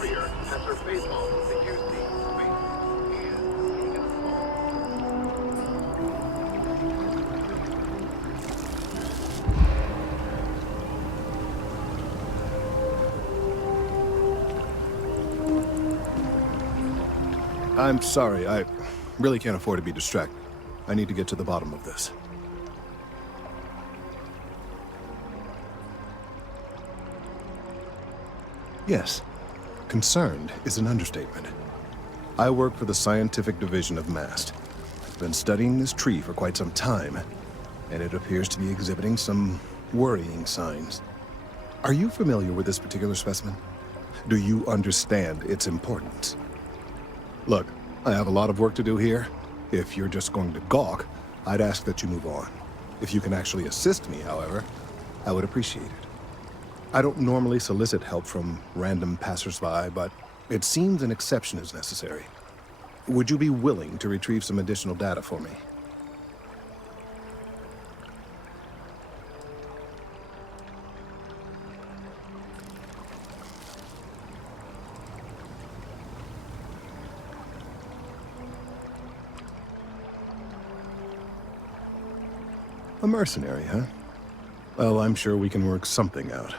carrier has her face off the UC I'm sorry, I really can't afford to be distracted. I need to get to the bottom of this. Yes, concerned is an understatement. I work for the scientific division of MAST. I've been studying this tree for quite some time, and it appears to be exhibiting some worrying signs. Are you familiar with this particular specimen? Do you understand its importance? Look, I have a lot of work to do here. If you're just going to gawk, I'd ask that you move on. If you can actually assist me, however, I would appreciate it. I don't normally solicit help from random passersby, but it seems an exception is necessary. Would you be willing to retrieve some additional data for me? A mercenary, huh? Well, I'm sure we can work something out.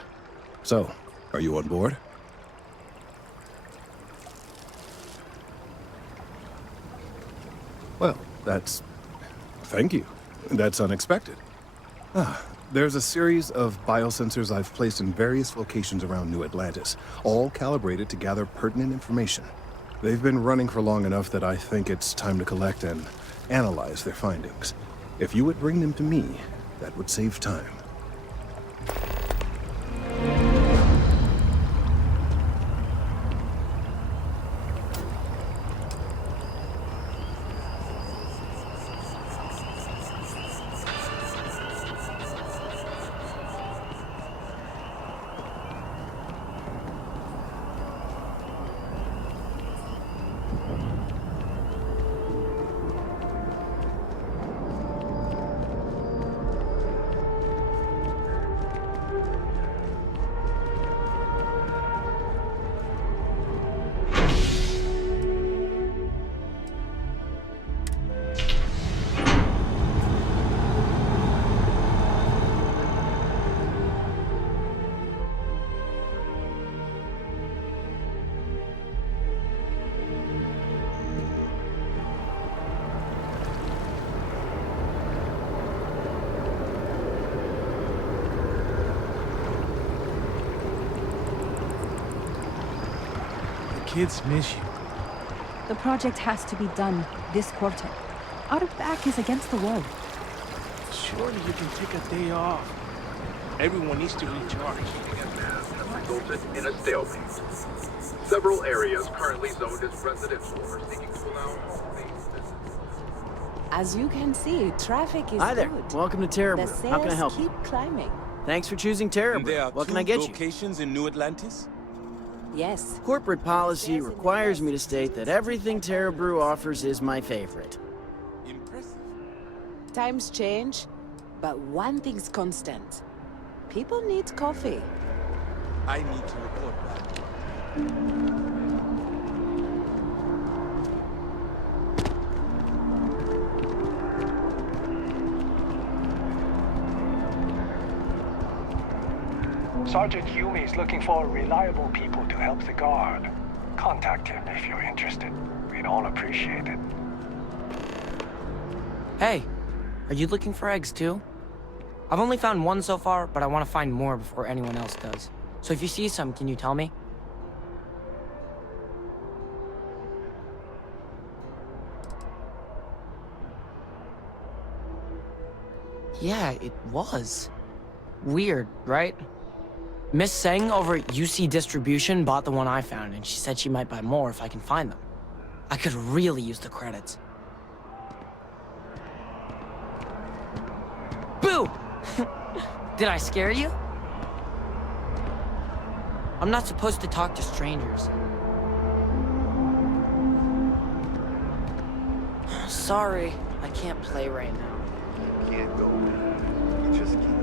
So, are you on board? Well, thank you. That's unexpected. There's a series of biosensors I've placed in various locations around New Atlantis, all calibrated to gather pertinent information. They've been running for long enough that I think it's time to collect and analyze their findings. If you would bring them to me, that would save time. Kids miss you. The project has to be done this quarter. Our back is against the wall. Surely you can take a day off. Everyone needs to recharge. resulted in a stalemate. Several areas currently zoned as residential are seeking to allow all-phase business. As you can see, traffic is Hi there. good. Welcome to Terra The Brew. How can I help sales you? keep climbing. Thanks for choosing Terra Brew. What can I get you? Locations in New Atlantis? Yes. Corporate policy requires me to state that everything Terra Brew offers is my favorite. Impressive. Times change, but one thing's constant. People need coffee. I need to report back. Sergeant Yumi is looking for reliable people to help the guard. Contact him if you're interested. We'd all appreciate it. Hey, are you looking for eggs too? I've only found one so far, but I want to find more before anyone else does. So if you see some, can you tell me? Yeah, it was. Weird, right? Miss Seng over at UC Distribution bought the one I found, and she said she might buy more if I can find them. I could really use the credits. Boo! Did I scare you? I'm not supposed to talk to strangers. Sorry, I can't play right now. You can't go. You just can't.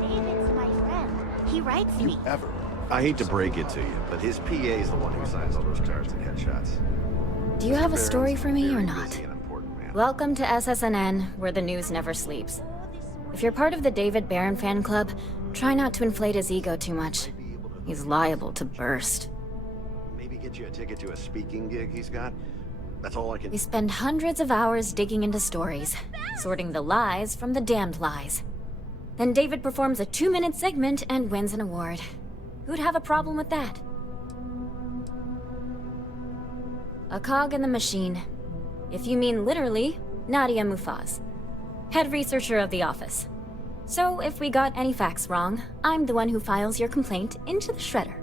David's my friend. He writes me. Ever I hate to break it to you, but his PA is the one who signs all those cards and headshots. Do you have a story for me or not? Welcome to SSNN, where the news never sleeps. If you're part of the David Barron fan club, try not to inflate his ego too much. He's liable to burst. Maybe get you a ticket to a speaking gig he's got? That's all I can... We spend hundreds of hours digging into stories, sorting the lies from the damned lies. Then David performs a 2-minute segment and wins an award. Who'd have a problem with that? A cog in the machine. If you mean literally, Nadia Mufaz, head researcher of the office. So if we got any facts wrong, I'm the one who files your complaint into the shredder.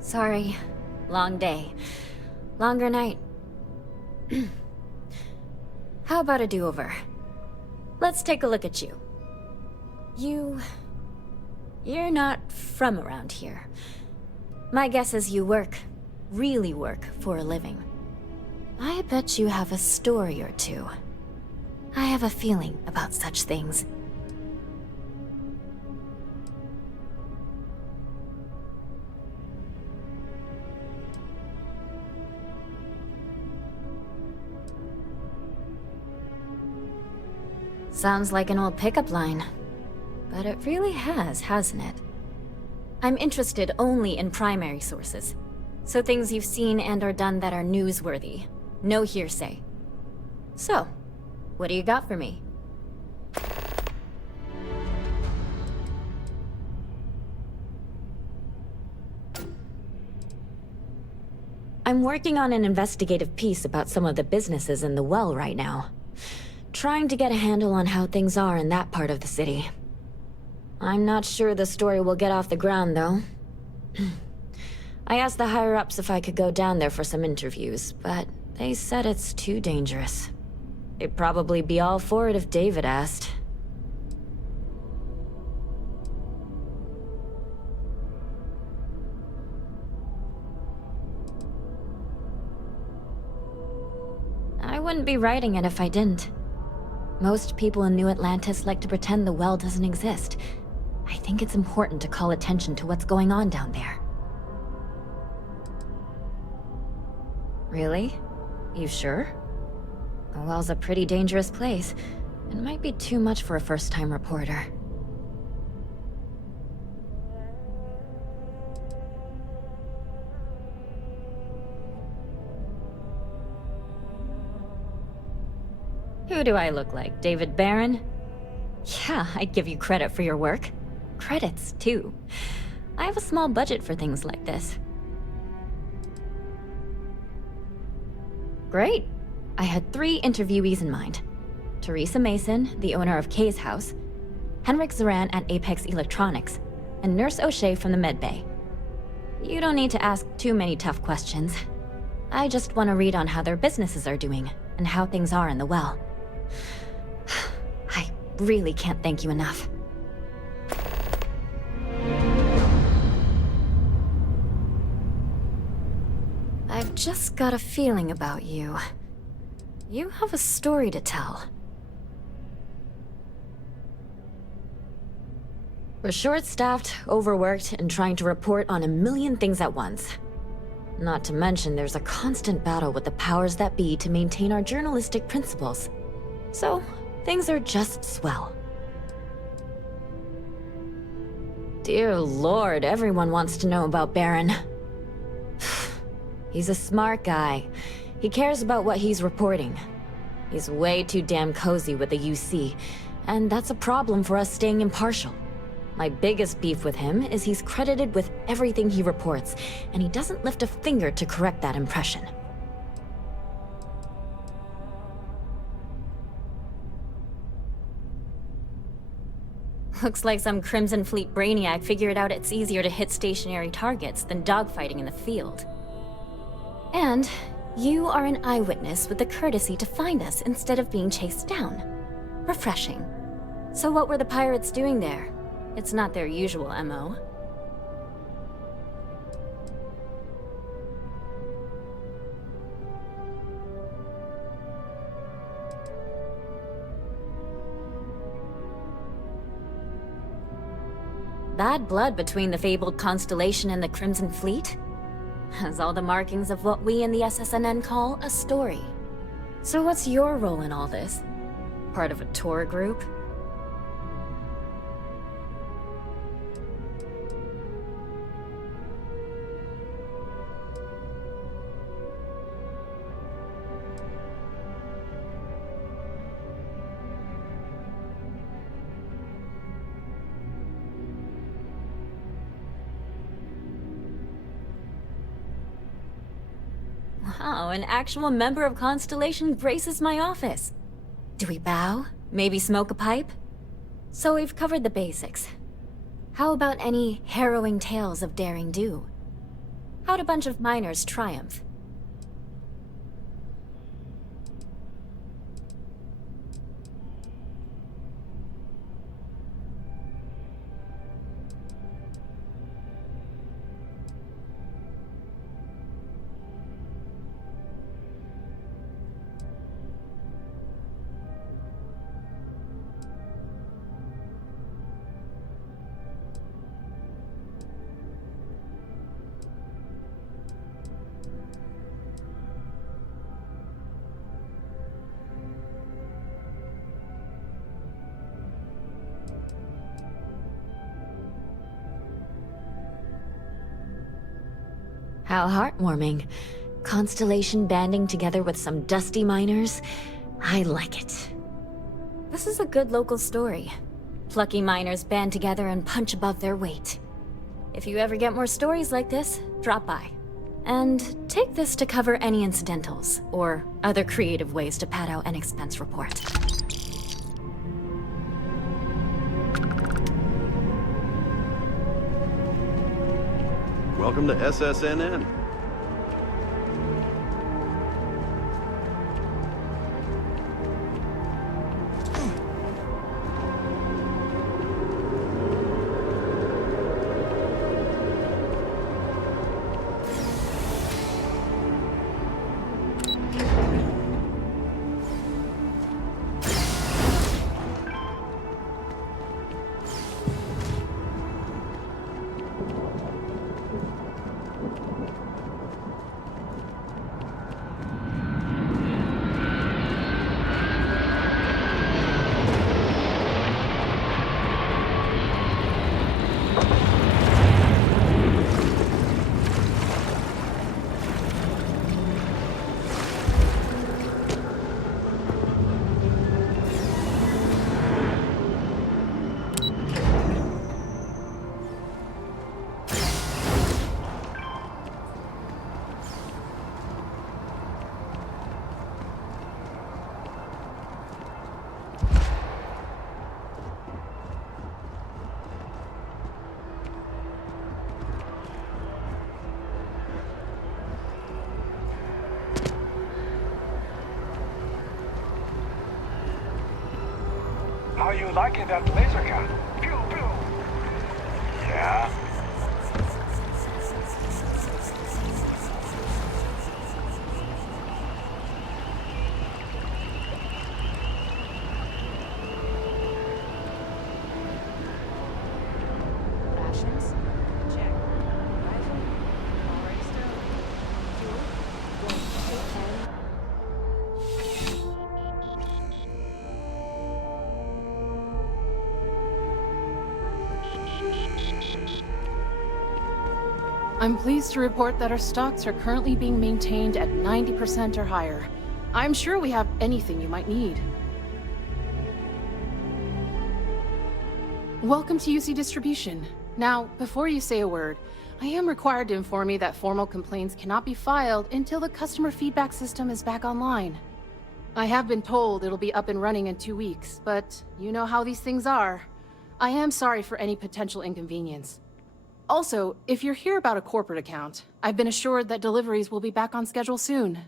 Sorry. Long day. Longer night. How about a do-over? Let's take a look at you. You're not from around here. My guess is you really work for a living. I bet you have a story or two. I have a feeling about such things. Sounds like an old pickup line. But it really has, hasn't it? I'm interested only in primary sources. So things you've seen and or done that are newsworthy. No hearsay. So, what do you got for me? I'm working on an investigative piece about some of the businesses in the well right now. Trying to get a handle on how things are in that part of the city. I'm not sure the story will get off the ground, though. I asked the higher-ups if I could go down there for some interviews, but they said it's too dangerous. They'd probably be all for it if David asked. I wouldn't be writing it if I didn't. Most people in New Atlantis like to pretend the well doesn't exist. I think it's important to call attention to what's going on down there. Really? You sure? The well's a pretty dangerous place. It might be too much for a first-time reporter. Who do I look like, David Barron? Yeah, I'd give you credit for your work. Credits, too. I have a small budget for things like this. Great. I had 3 interviewees in mind. Teresa Mason, the owner of Kay's house, Henrik Zoran at Apex Electronics, and Nurse O'Shea from the med bay. You don't need to ask too many tough questions. I just want to read on how their businesses are doing, and how things are in the well. I really can't thank you enough. I've just got a feeling about you. You have a story to tell. We're short-staffed, overworked, and trying to report on a million things at once. Not to mention there's a constant battle with the powers that be to maintain our journalistic principles. So, things are just swell. Dear Lord, everyone wants to know about Baron. He's a smart guy. He cares about what he's reporting. He's way too damn cozy with the UC, and that's a problem for us staying impartial. My biggest beef with him is he's credited with everything he reports, and he doesn't lift a finger to correct that impression. Looks like some Crimson Fleet brainiac figured out it's easier to hit stationary targets than dogfighting in the field. And you are an eyewitness with the courtesy to find us instead of being chased down. Refreshing. So what were the pirates doing there? It's not their usual MO. Bad blood between the fabled Constellation and the Crimson Fleet? Has all the markings of what we in the SSNN call a story. So what's your role in all this? Part of a tour group? Wow, an actual member of Constellation graces my office. Do we bow? Maybe smoke a pipe? So we've covered the basics. How about any harrowing tales of daring do? How'd a bunch of miners triumph? How heartwarming. Constellation banding together with some dusty miners. I like it. This is a good local story. Plucky miners band together and punch above their weight. If you ever get more stories like this, drop by. And take this to cover any incidentals, or other creative ways to pad out an expense report. Welcome to SSNN. How you liking that laser gun? Pew, pew. Yeah? Rations? Check. Rifle? Already stowed. Fuel? Good. I'm pleased to report that our stocks are currently being maintained at 90% or higher. I'm sure we have anything you might need. Welcome to UC Distribution. Now, before you say a word, I am required to inform you that formal complaints cannot be filed until the customer feedback system is back online. I have been told it'll be up and running in 2 weeks, but you know how these things are. I am sorry for any potential inconvenience. Also, if you're here about a corporate account, I've been assured that deliveries will be back on schedule soon.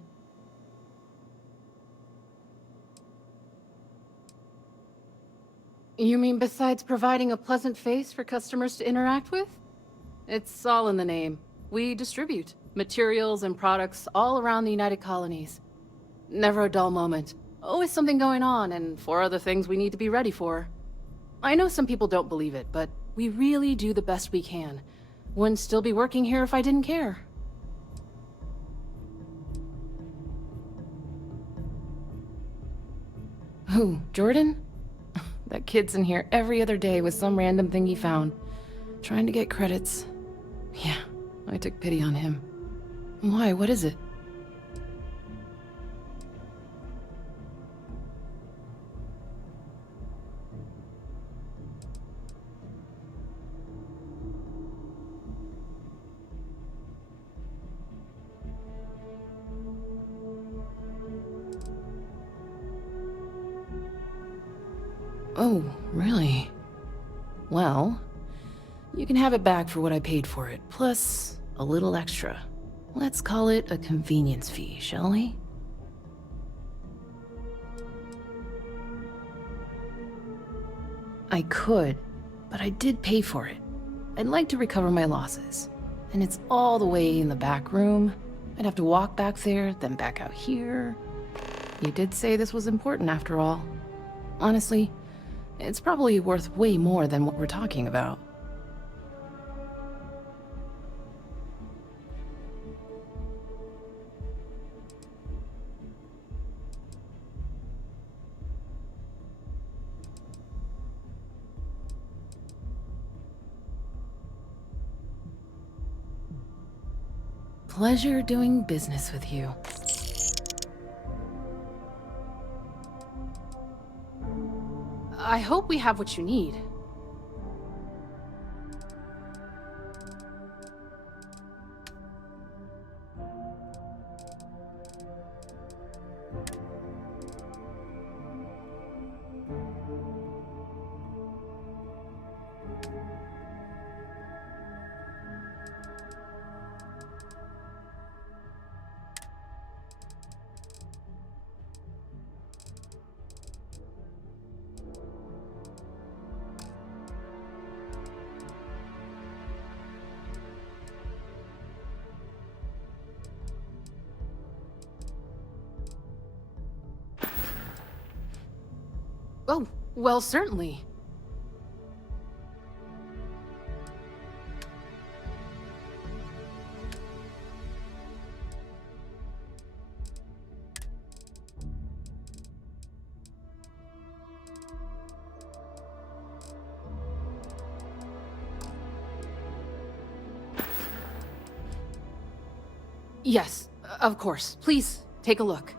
You mean besides providing a pleasant face for customers to interact with? It's all in the name. We distribute materials and products all around the United Colonies. Never a dull moment. Always something going on, and 4 other things we need to be ready for. I know some people don't believe it, but We really do the best we can. Wouldn't still be working here if I didn't care. Who, Jordan? That kid's in here every other day with some random thing he found, trying to get credits. Yeah, I took pity on him. Why, what is it? Oh, really? Well, you can have it back for what I paid for it, plus a little extra. Let's call it a convenience fee, shall we? I could, but I did pay for it. I'd like to recover my losses. And it's all the way in the back room. I'd have to walk back there, then back out here. You did say this was important after all. Honestly, it's probably worth way more than what we're talking about. Pleasure doing business with you. I hope we have what you need. Oh, well, certainly. Yes, of course. Please, take a look.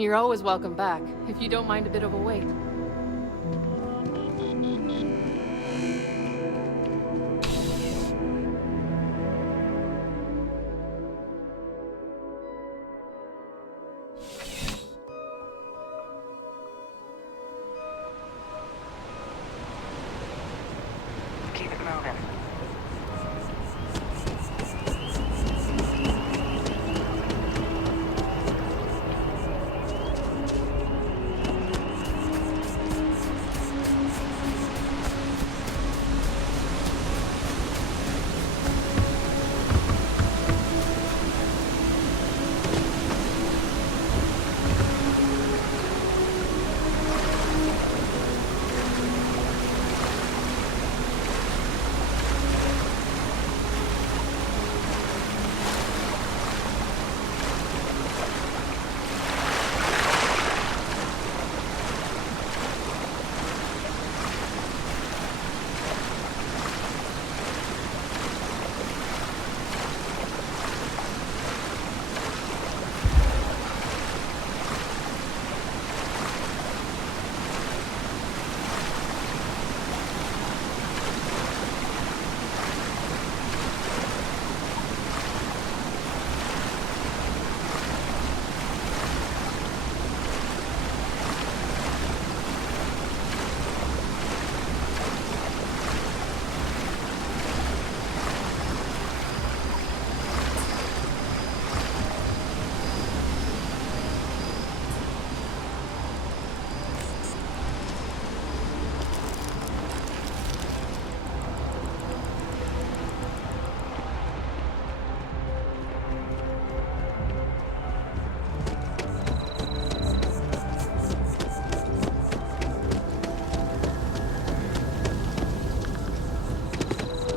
You're always welcome back, if you don't mind a bit of a wait. Keep it moving.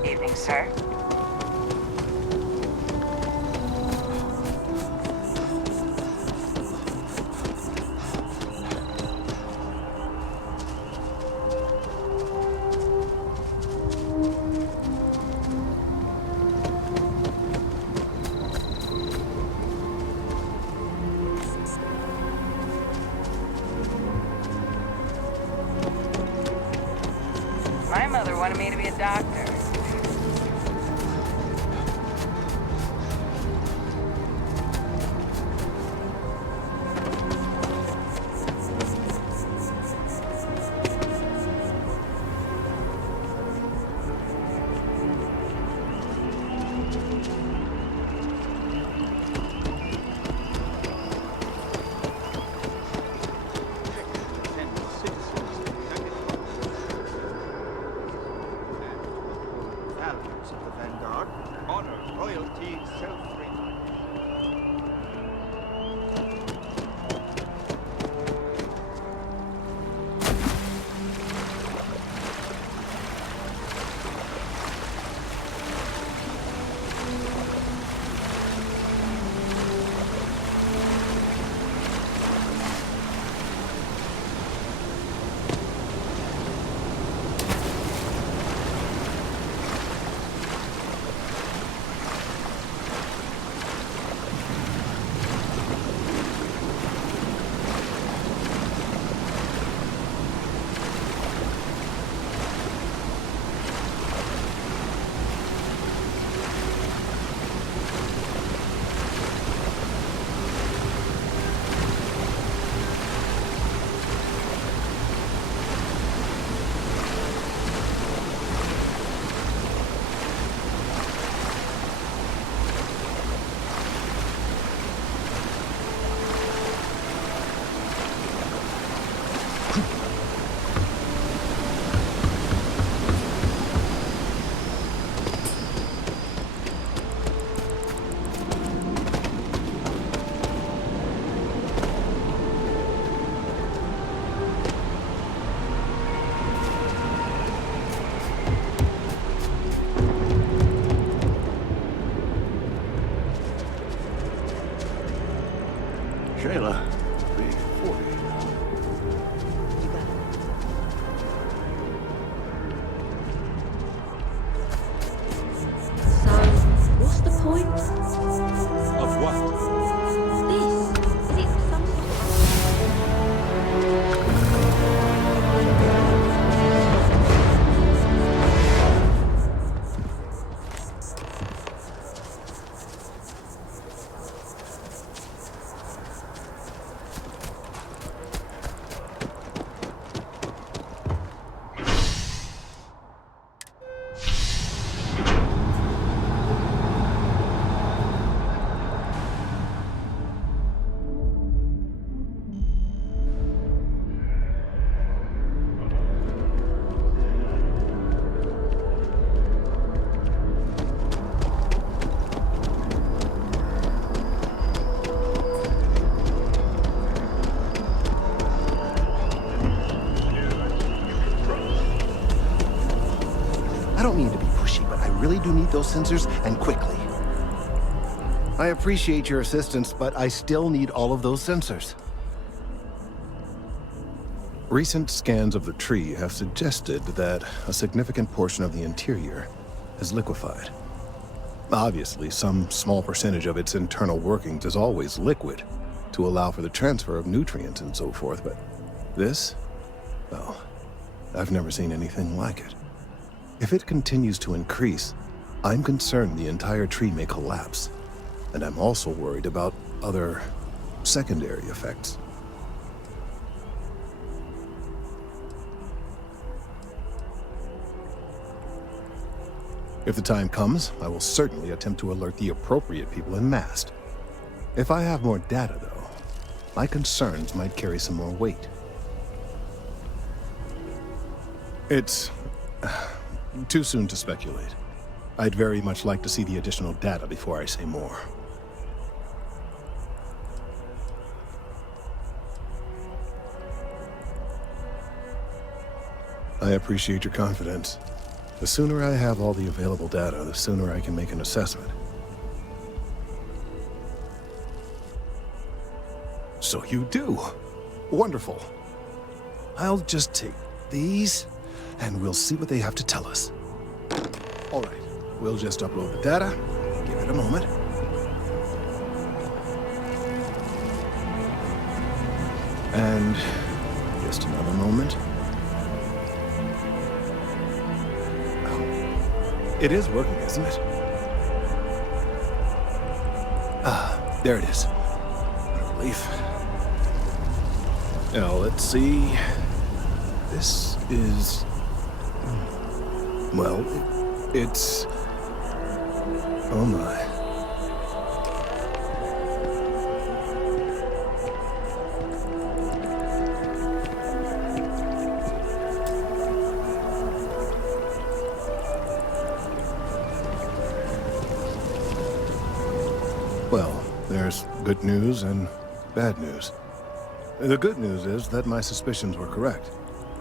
Evening, sir. My mother wanted me to be a doctor. Shayla, big 40. So, what's the point? Of what? This? Is it some sort of I don't mean to be pushy, but I really do need those sensors, and quickly. I appreciate your assistance, but I still need all of those sensors. Recent scans of the tree have suggested that a significant portion of the interior is liquefied. Obviously, some small percentage of its internal workings is always liquid to allow for the transfer of nutrients and so forth, but this, well, I've never seen anything like it. If it continues to increase, I'm concerned the entire tree may collapse, and I'm also worried about other secondary effects. If the time comes, I will certainly attempt to alert the appropriate people in MAST. If I have more data, though, my concerns might carry some more weight. It's too soon to speculate. I'd very much like to see the additional data before I say more. I appreciate your confidence. The sooner I have all the available data, the sooner I can make an assessment. So you do? Wonderful. I'll just take these, and we'll see what they have to tell us. All right, we'll just upload the data. Give it a moment. And just another moment. It is working, isn't it? Ah, there it is. What a relief. Now, let's see. This is... well, it's... oh my. Well, there's good news and bad news. The good news is that my suspicions were correct.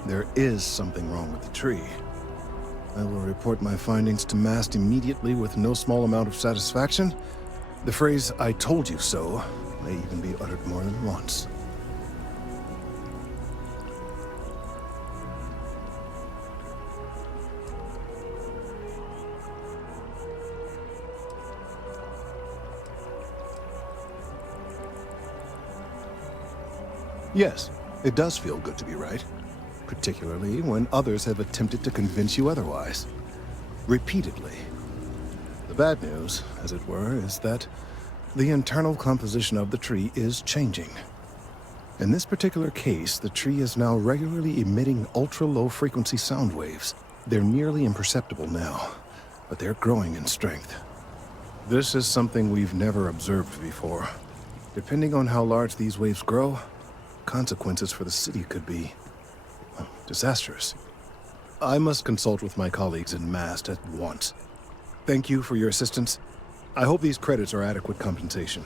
There is something wrong with the tree. I will report my findings to MAST immediately with no small amount of satisfaction. The phrase, "I told you so," may even be uttered more than once. Yes, it does feel good to be right, particularly when others have attempted to convince you otherwise. Repeatedly. The bad news, as it were, is that the internal composition of the tree is changing. In this particular case, the tree is now regularly emitting ultra-low frequency sound waves. They're nearly imperceptible now, but they're growing in strength. This is something we've never observed before. Depending on how large these waves grow, consequences for the city could be disastrous. I must consult with my colleagues in MAST at once. Thank you for your assistance. I hope these credits are adequate compensation.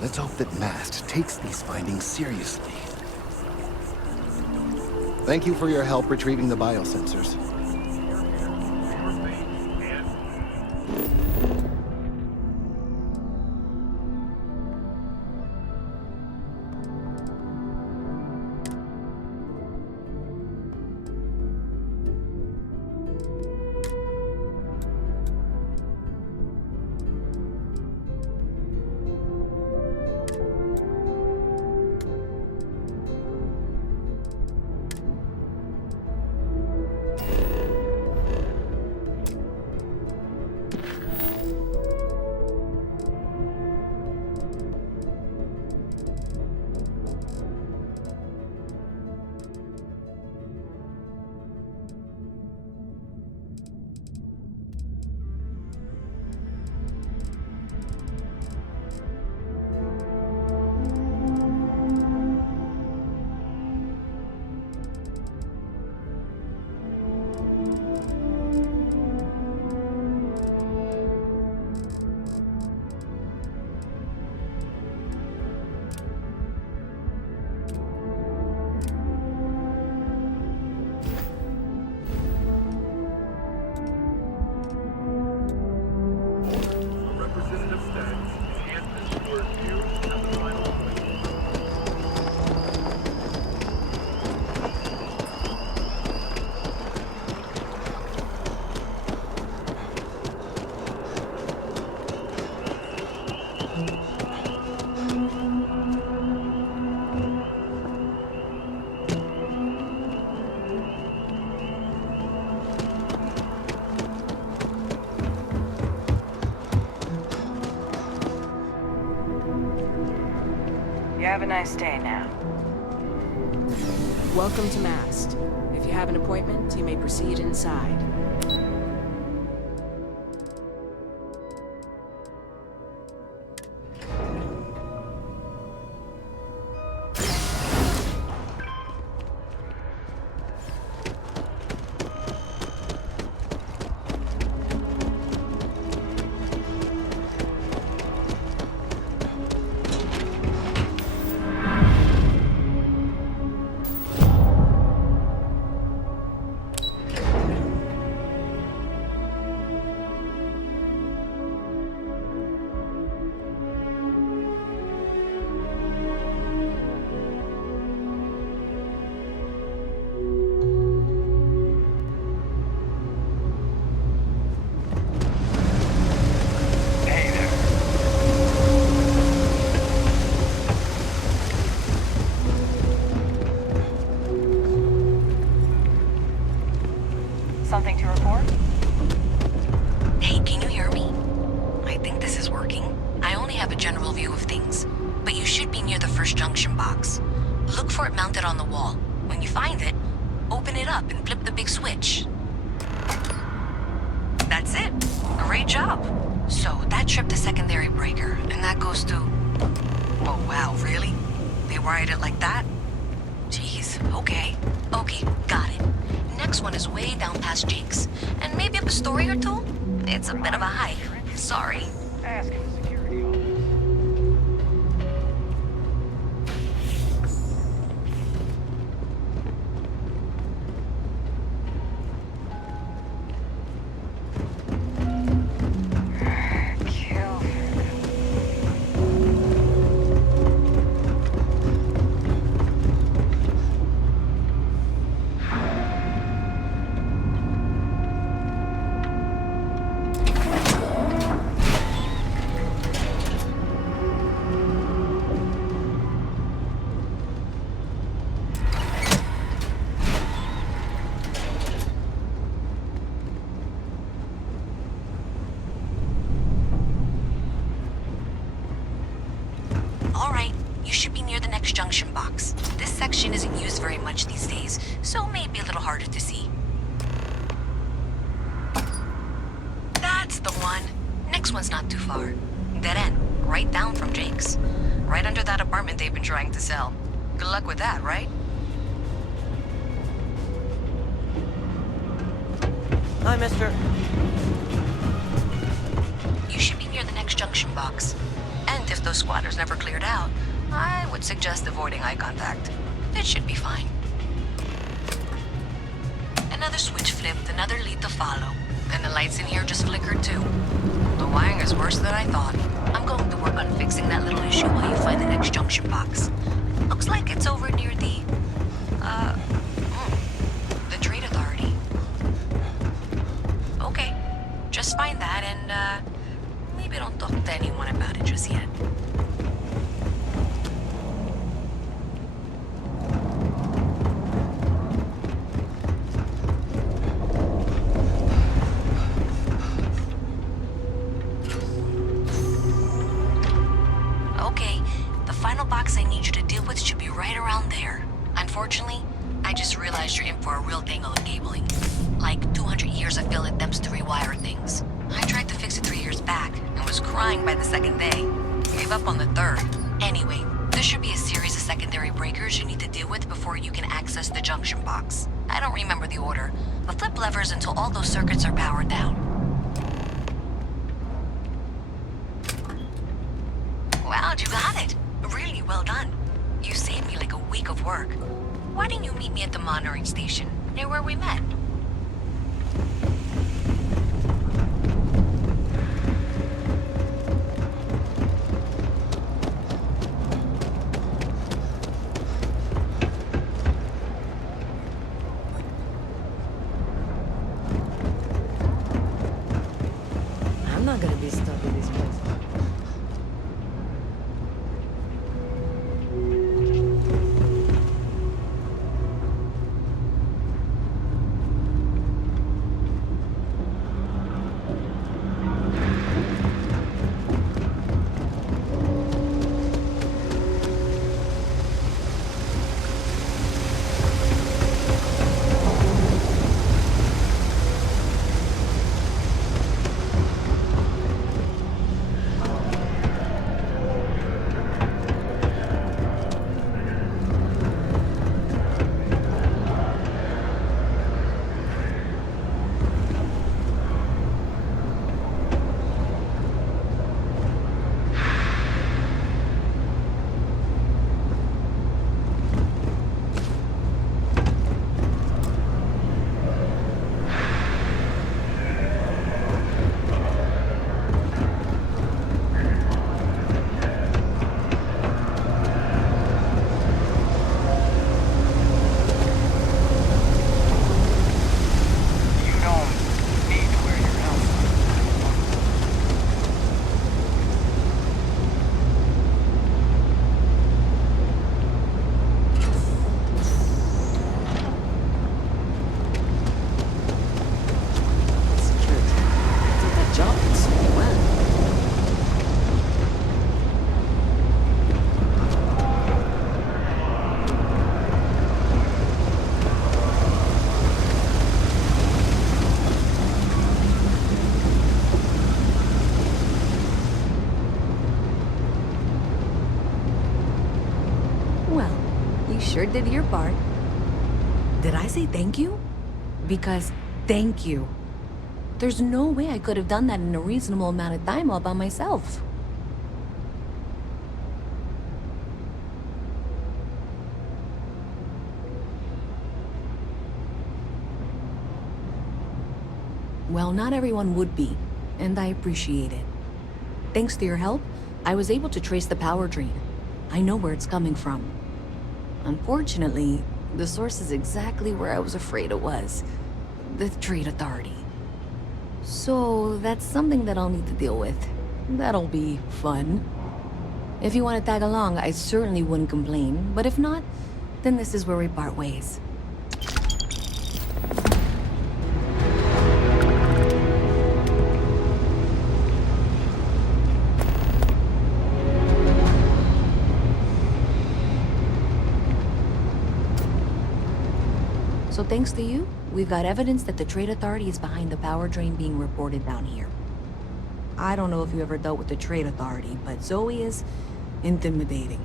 Let's hope that MAST takes these findings seriously. Thank you for your help retrieving the biosensors. nice day now. Welcome to Mast. If you have an appointment, you may proceed inside. Something to report? Hey, can you hear me? I think this is working. I only have a general view of things, but you should be near the first junction box. Look for it mounted on the wall. When you find it, open it up and flip the big switch. That's it. Great job. So that tripped the secondary breaker, and that goes to... Oh, wow, really? They wired it like that? Jeez, okay. Okay, got it. Next one is way down past Jake's, and maybe up a story or two? It's a bit of a hike. Sorry. Ask the security officer. Junction box. This section isn't used very much these days, so it may be a little harder to see. That's the one. Next one's not too far. Dead end, right down from Jake's. Right under that apartment they've been trying to sell. Good luck with that, right? Hi, mister. You should be near the next junction box. And if those squatters never cleared out, I would suggest avoiding eye contact. It should be fine. Another switch flipped, another lead to follow. And the lights in here just flickered too. The wiring is worse than I thought. I'm going to work on fixing that little issue while you find the next junction box. Looks like it's over near the Trade Authority. Okay, just find that and maybe don't talk to anyone about it just yet. Unfortunately, I just realized you're in for a real tangle of cabling. Like 200 years of field attempts to rewire things. I tried to fix it 3 years back and was crying by the second day. Gave up on the third. Anyway, there should be a series of secondary breakers you need to deal with before you can access the junction box. I don't remember the order, but flip levers until all those circuits are powered down. Wow, you got it. Really well done. You saved me like a week of work. Why didn't you meet me at the monitoring station, near where we met? I'm not gonna be stuck in this place. did your part. Did I say thank you? Because thank you. There's no way I could have done that in a reasonable amount of time all by myself. Well, not everyone would be, and I appreciate it. Thanks to your help, I was able to trace the power drain. I know where it's coming from. Unfortunately, the source is exactly where I was afraid it was. The Trade Authority. So, that's something that I'll need to deal with. That'll be fun. If you want to tag along, I certainly wouldn't complain, but if not, then this is where we part ways. So thanks to you, we've got evidence that the Trade Authority is behind the power drain being reported down here. I don't know if you ever dealt with the Trade Authority, but Zoe is intimidating.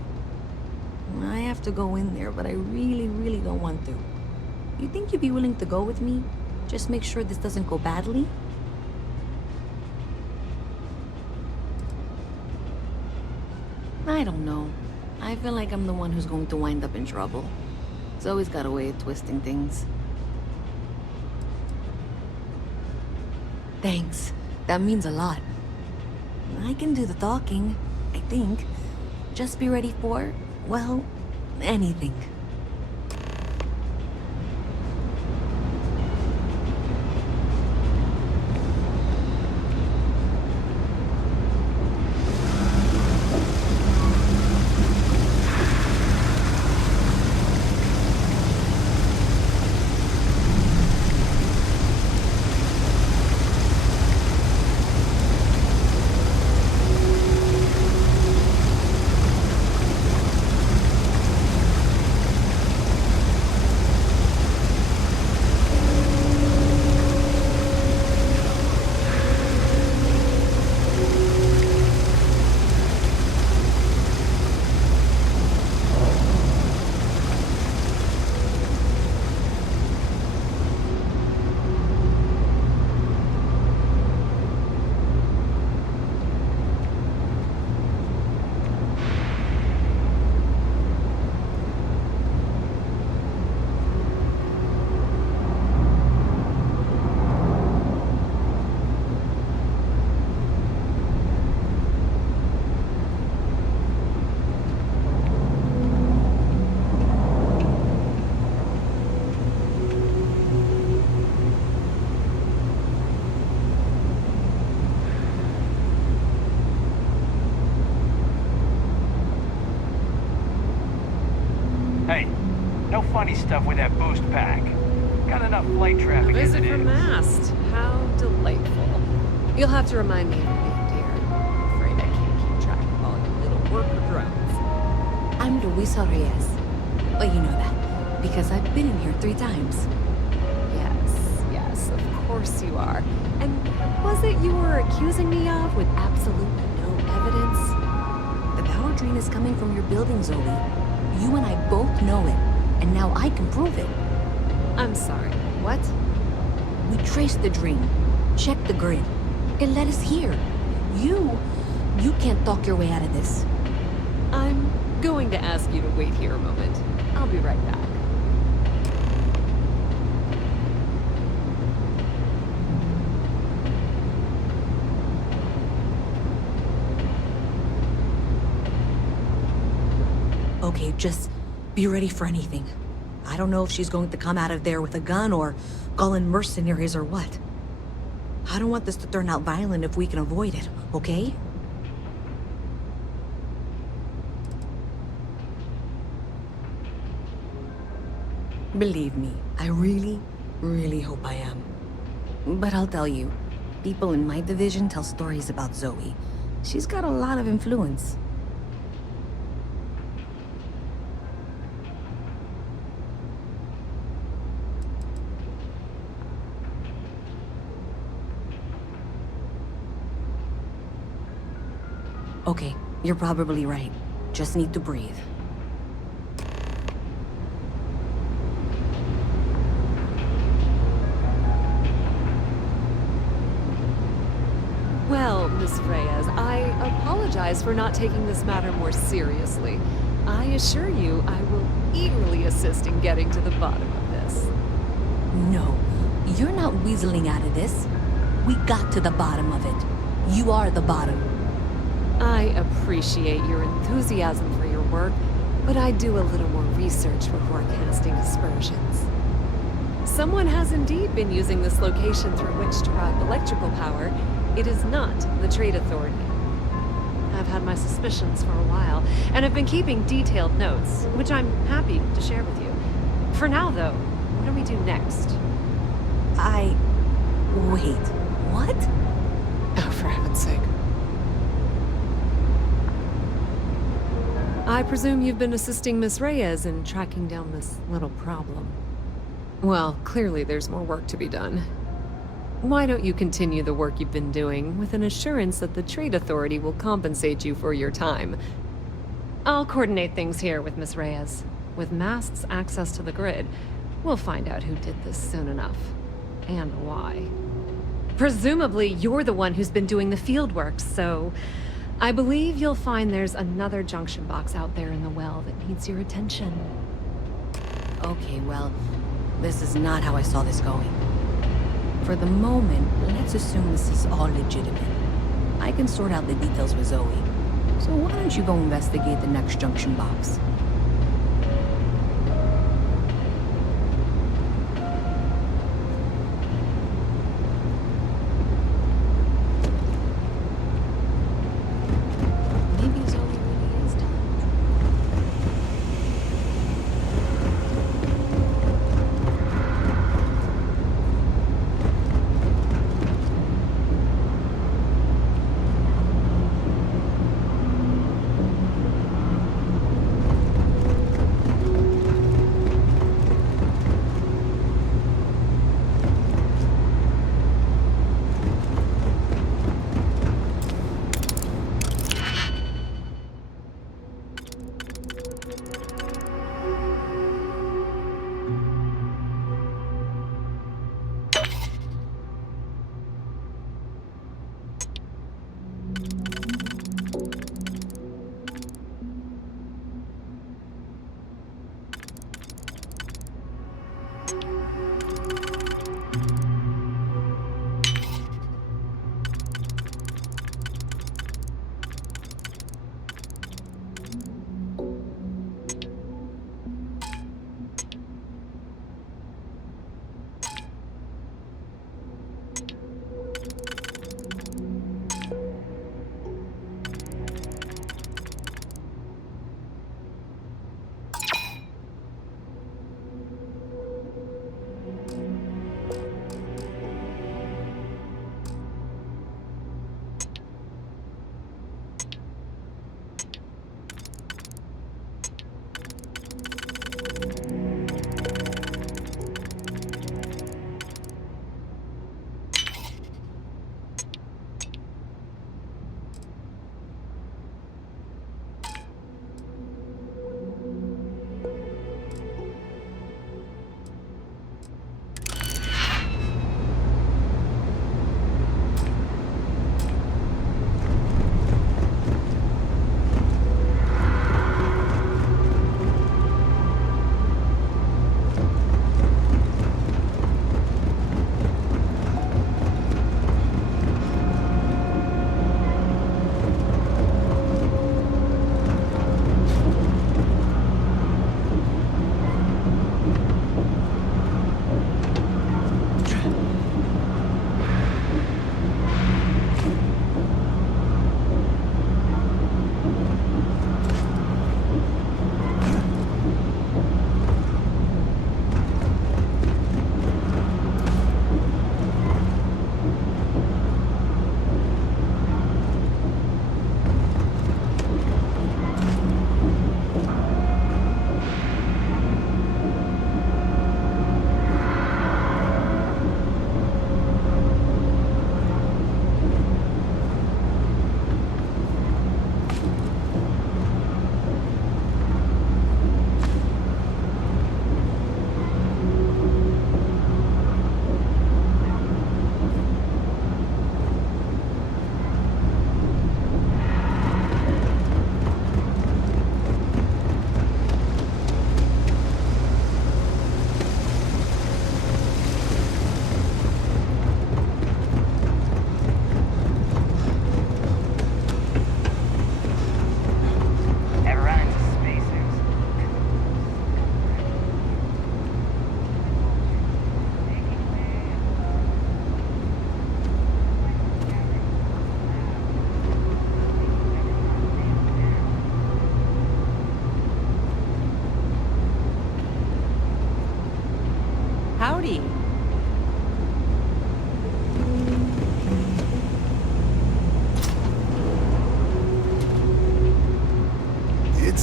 I have to go in there, but I really don't want to. You think you'd be willing to go with me? Just make sure this doesn't go badly? I don't know. I feel like I'm the one who's going to wind up in trouble. Zoe's got a way of twisting things. Thanks. That means a lot. I can do the talking, I think. Just be ready for, well, anything. Hey, no funny stuff with that boost pack. Got enough flight traffic as Visit it from is. Mast. How delightful. You'll have to remind me of your name, dear. I'm afraid I can't keep track of all your little worker drones. I'm Luisa Reyes. Well, you know that, because I've been in here 3 times. Yes, of course you are. And what was it you were accusing me of with absolutely no evidence? The power drain is coming from your building, Zoe. You and I both know it, and now I can prove it. I'm sorry, what? We traced the drain, checked the grid. It led us here. You can't talk your way out of this. I'm going to ask you to wait here a moment. I'll be right back. Okay, just be ready for anything. I don't know if she's going to come out of there with a gun or call in mercenaries or what. I don't want this to turn out violent if we can avoid it, okay? Believe me, I really hope I am. But I'll tell you, people in my division tell stories about Zoe. She's got a lot of influence. Okay, you're probably right. Just need to breathe. apologize for not taking this matter more seriously. I assure you, I will eagerly assist in getting to the bottom of this. No, you're not weaseling out of this. We got to the bottom of it. You are the bottom. I appreciate your enthusiasm for your work, but I do a little more research before casting aspersions. Someone has indeed been using this location through which to route electrical power. It is not the Trade Authority. I've had my suspicions for a while, and have been keeping detailed notes, which I'm happy to share with you. For now, though, what do we do next? Wait, what? Oh, for heaven's sake. I presume you've been assisting Miss Reyes in tracking down this little problem. Well, clearly there's more work to be done. Why don't you continue the work you've been doing with an assurance that the Trade Authority will compensate you for your time? I'll coordinate things here with Miss Reyes. With Mast's access to the grid, we'll find out who did this soon enough. And why. Presumably, you're the one who's been doing the field work, so I believe you'll find there's another junction box out there in the well that needs your attention. Okay, well, this is not how I saw this going. For the moment, let's assume this is all legitimate. I can sort out the details with Zoe. So why don't you go investigate the next junction box? Maybe Zoe really is done.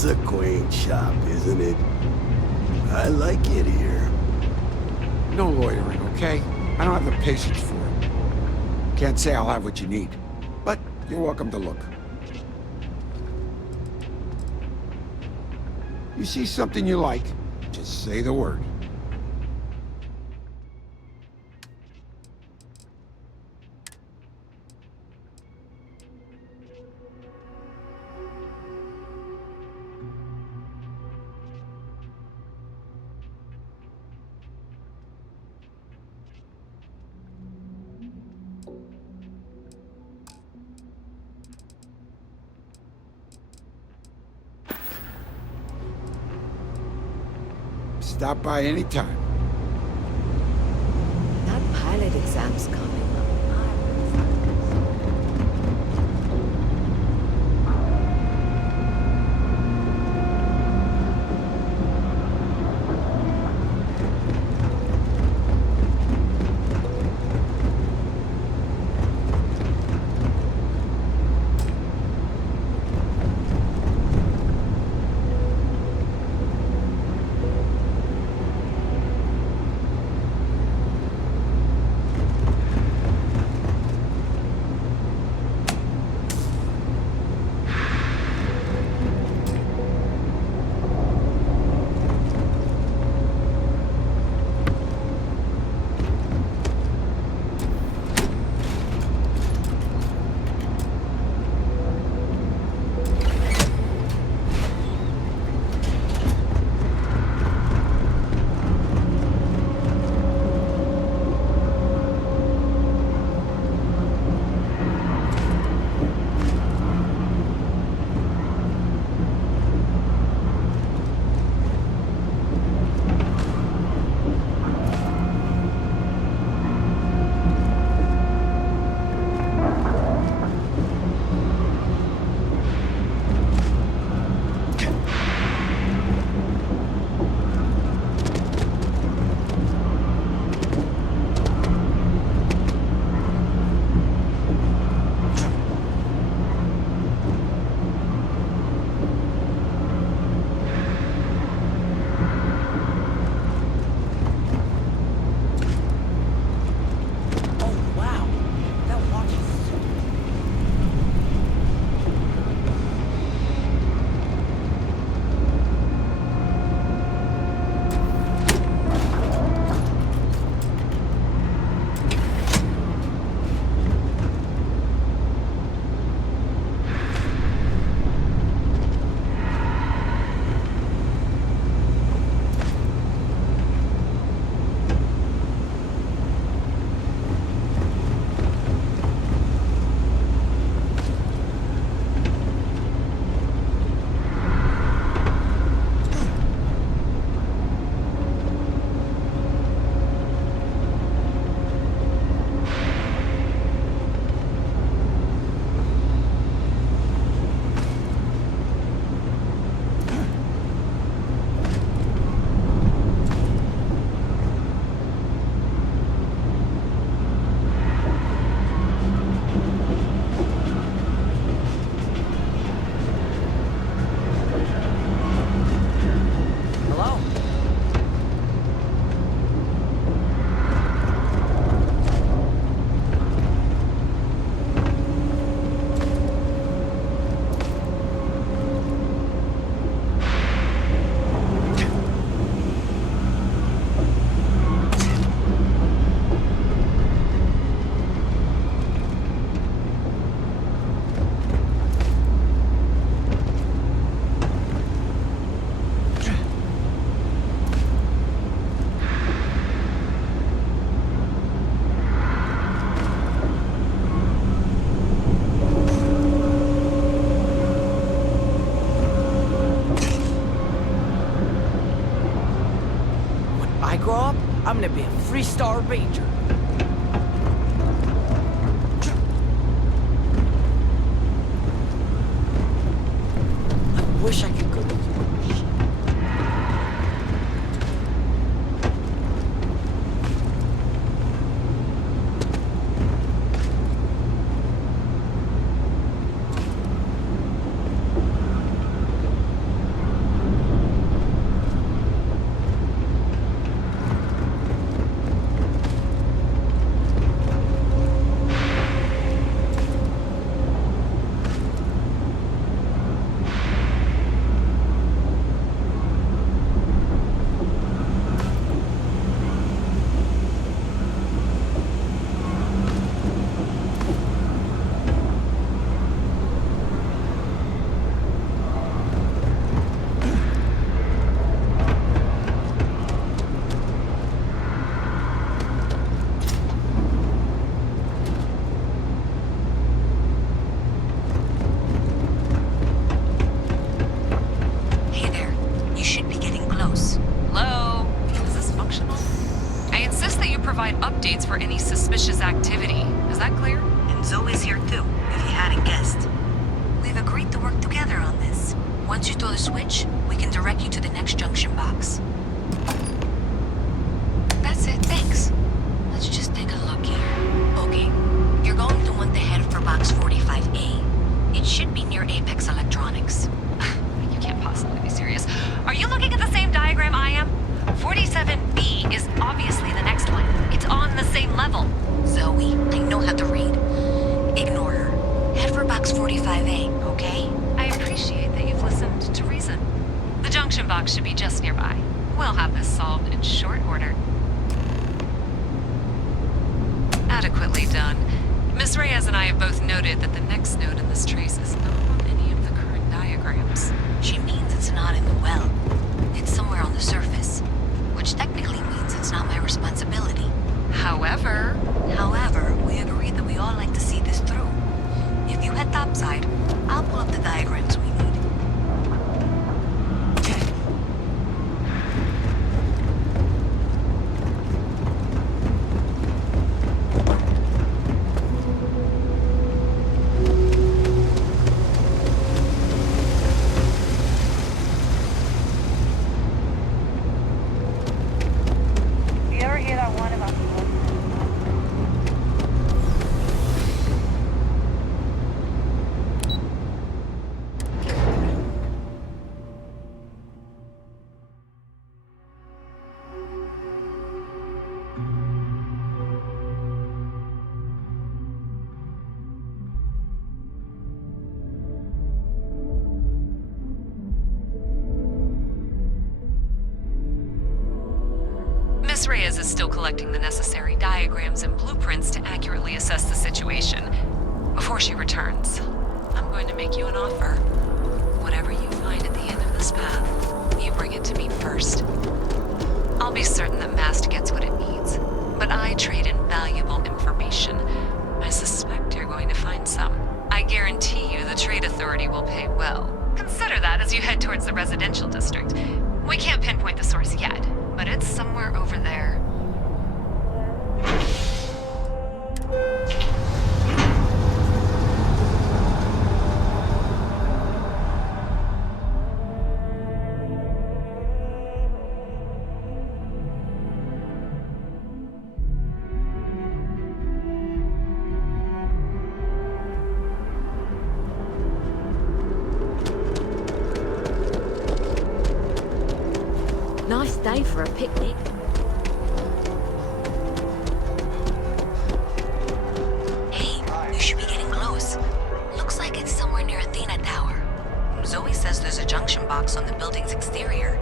It's a quaint shop, isn't it? I like it here. No loitering, okay? I don't have the patience for it. Can't say I'll have what you need, but you're welcome to look. You see something you like, just say the word. Stop by anytime. That pilot exam's coming up. I'm gonna be a 3-star ranger. I wish I could go to provide updates for any suspicious activity. Is that clear? And Zoe's here too, if you hadn't guessed. We've agreed to work together on this. Once you throw the switch, we can direct you to the next junction box. That's it, thanks. Let's just take a look here. Okay, you're going to want to head for box 45A. It should be near Apex Electronics. You can't possibly be serious. Are you looking at the same diagram I am? 47B is obviously the next one. It's on the same level. Zoe, I know how to read. Ignore her. Head for box 45A, okay? I appreciate that you've listened to reason. The junction box should be just nearby. We'll have this solved in short order. Adequately done. Miss Reyes and I have both noted that the next node in this trace is not on any of the current diagrams. She means it's not in the well. It's somewhere on the surface. Which technically means it's not my responsibility. However, we agreed that we all like to see this through. If you head topside, I'll pull up the diagrams we need. You ever hear that one about Miss Reyes is still collecting the necessary diagrams and blueprints to accurately assess the situation. Before she returns, I'm going to make you an offer. Whatever you find at the end of this path, you bring it to me first. I'll be certain that MAST gets what it needs, but I trade in valuable information. I suspect you're going to find some. I guarantee you the Trade Authority will pay well. Consider that as you head towards the residential district. We can't pinpoint the source yet, but it's somewhere over there. Nice day for a picnic. Hey, you should be getting close. Looks like it's somewhere near Athena Tower. Zoe says there's a junction box on the building's exterior.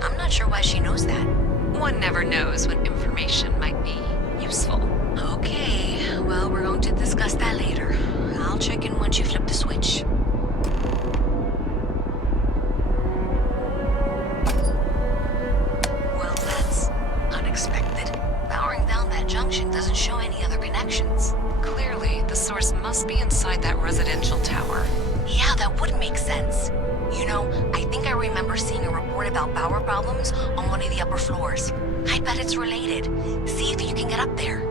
I'm not sure why she knows that. One never knows when information might be useful. Okay, well, we're going to discuss that later. I'll check in once you flip the switch. Well, that's unexpected. Powering down that junction doesn't show any other connections. Clearly, the source must be inside that residential tower. Yeah, that would make sense. You know, I think I remember seeing a report about power problems on one of the upper floors. I bet it's related. See if you can get up there.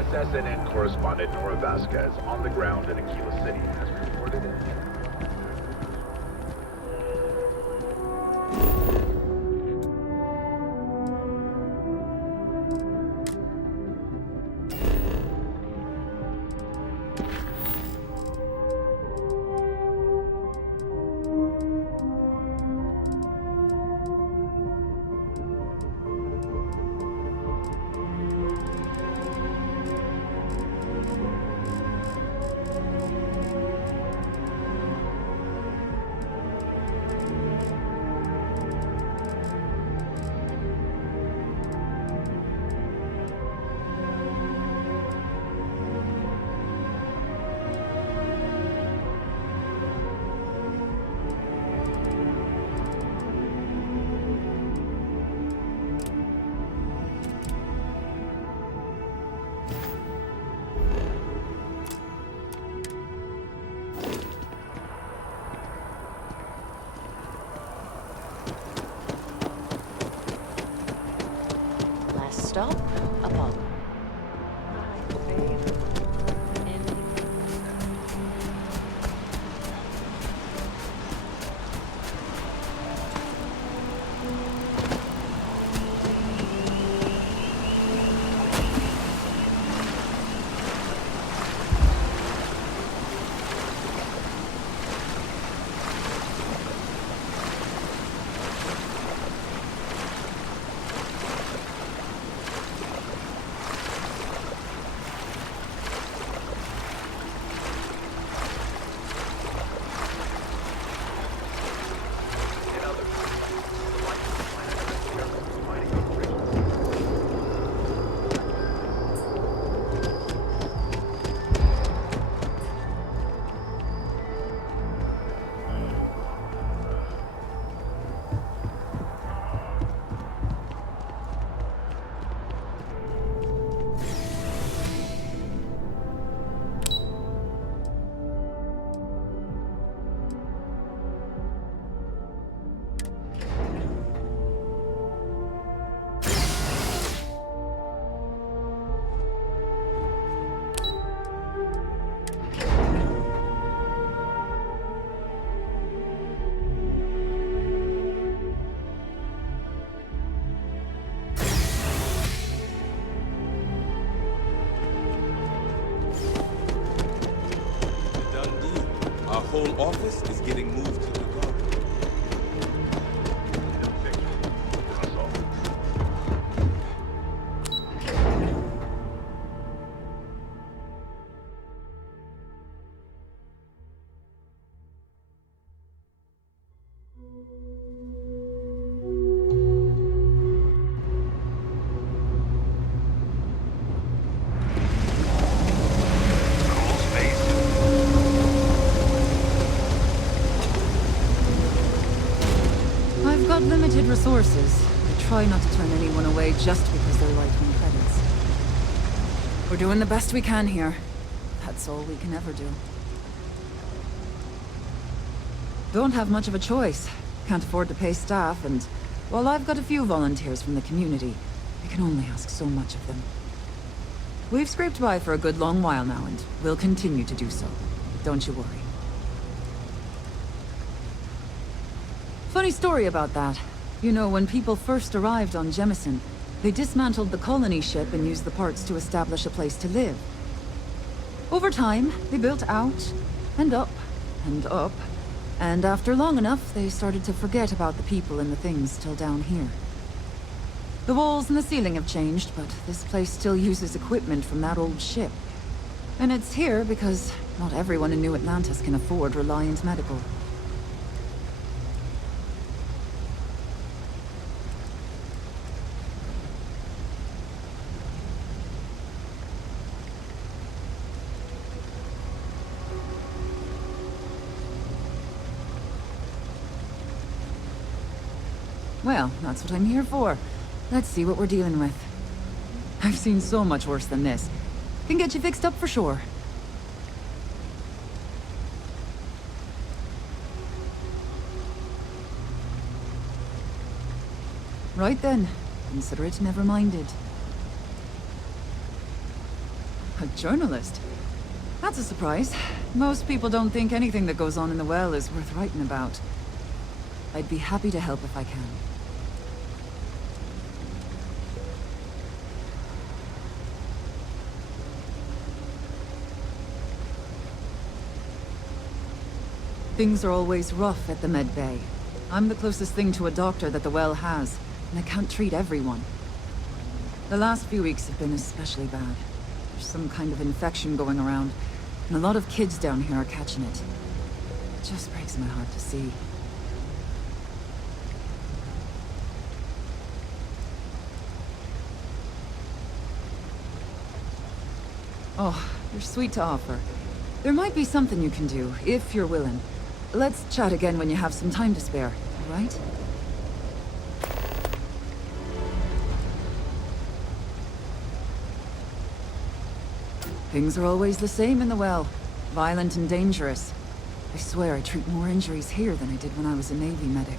SSNN correspondent Nora Vasquez on the ground in Aquila City has reported it. Stop. Apollo. Whole office is getting moved to the garden. Limited resources. I try not to turn anyone away just because they're LiteOn credits. We're doing the best we can here. That's all we can ever do. Don't have much of a choice. Can't afford to pay staff, and while I've got a few volunteers from the community, I can only ask so much of them. We've scraped by for a good long while now, and we'll continue to do so. Don't you worry. Funny story about that. You know, when people first arrived on Jemison, they dismantled the colony ship and used the parts to establish a place to live. Over time, they built out, and up, and up, and after long enough, they started to forget about the people and the things still down here. The walls and the ceiling have changed, but this place still uses equipment from that old ship. And it's here because not everyone in New Atlantis can afford Reliant Medical. Well, that's what I'm here for. Let's see what we're dealing with. I've seen so much worse than this. Can get you fixed up for sure. Right then. Consider it never minded. A journalist? That's a surprise. Most people don't think anything that goes on in the well is worth writing about. I'd be happy to help if I can. Things are always rough at the med bay. I'm the closest thing to a doctor that the well has, and I can't treat everyone. The last few weeks have been especially bad. There's some kind of infection going around, and a lot of kids down here are catching it. It just breaks my heart to see. Oh, you're sweet to offer. There might be something you can do, if you're willing. Let's chat again when you have some time to spare, all right? Things are always the same in the well. Violent and dangerous. I swear I treat more injuries here than I did when I was a Navy medic.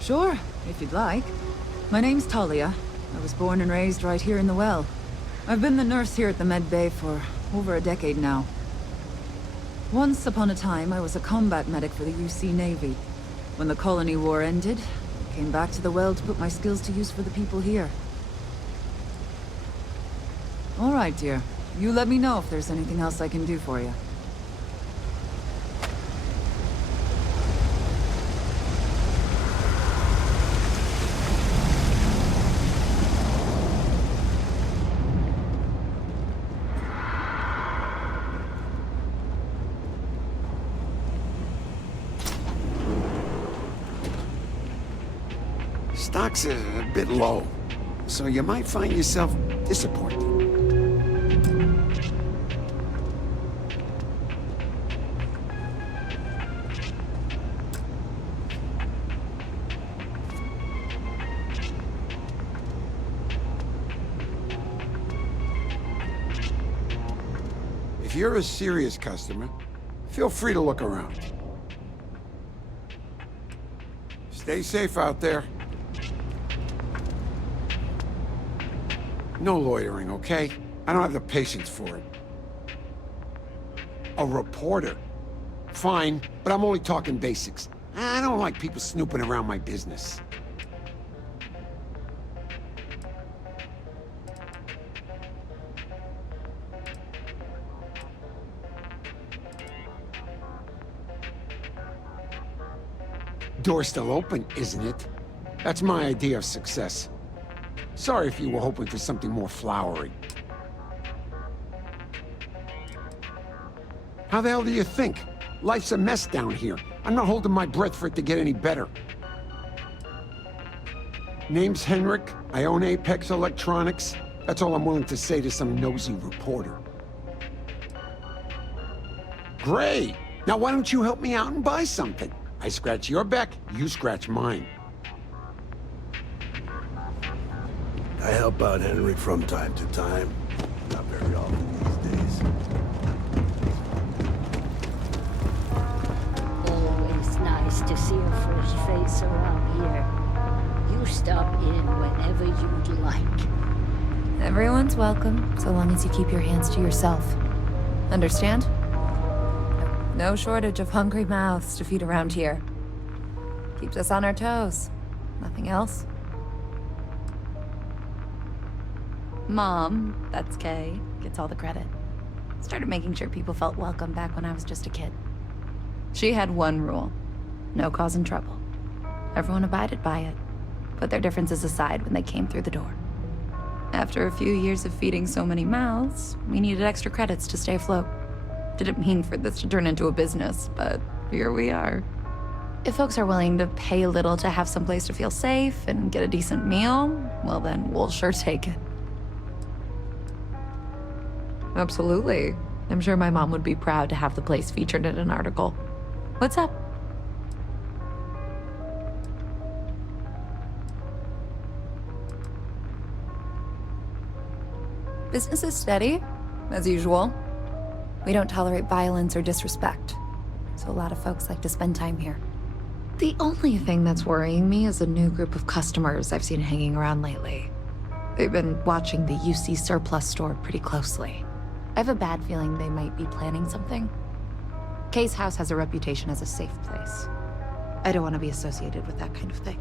Sure, if you'd like. My name's Talia. I was born and raised right here in the well. I've been the nurse here at the med bay for over a decade now. Once upon a time, I was a combat medic for the UC Navy. When the colony war ended, I came back to the well to put my skills to use for the people here. All right, dear. You let me know if there's anything else I can do for you. Stock's a bit low, so you might find yourself disappointed. If you're a serious customer, feel free to look around. Stay safe out there. No loitering, okay? I don't have the patience for it. A reporter? Fine, but I'm only talking basics. I don't like people snooping around my business. Door's still open, isn't it? That's my idea of success. Sorry if you were hoping for something more flowery. How the hell do you think? Life's a mess down here. I'm not holding my breath for it to get any better. Name's Henrik. I own Apex Electronics. That's all I'm willing to say to some nosy reporter. Great! Now why don't you help me out and buy something? I scratch your back, you scratch mine. I help out Henrik from time to time. Not very often these days. Always nice to see a fresh face around here. You stop in whenever you'd like. Everyone's welcome, so long as you keep your hands to yourself. Understand? No shortage of hungry mouths to feed around here. Keeps us on our toes. Nothing else. Mom, that's Kay, gets all the credit. Started making sure people felt welcome back when I was just a kid. She had one rule: no causing trouble. Everyone abided by it, put their differences aside when they came through the door. After a few years of feeding so many mouths, we needed extra credits to stay afloat. Didn't mean for this to turn into a business, but here we are. If folks are willing to pay a little to have someplace to feel safe and get a decent meal, well then, we'll sure take it. Absolutely. I'm sure my mom would be proud to have the place featured in an article. What's up? Business is steady, as usual. We don't tolerate violence or disrespect, so a lot of folks like to spend time here. The only thing that's worrying me is a new group of customers I've seen hanging around lately. They've been watching the UC surplus store pretty closely. I have a bad feeling they might be planning something. Kay's house has a reputation as a safe place. I don't want to be associated with that kind of thing.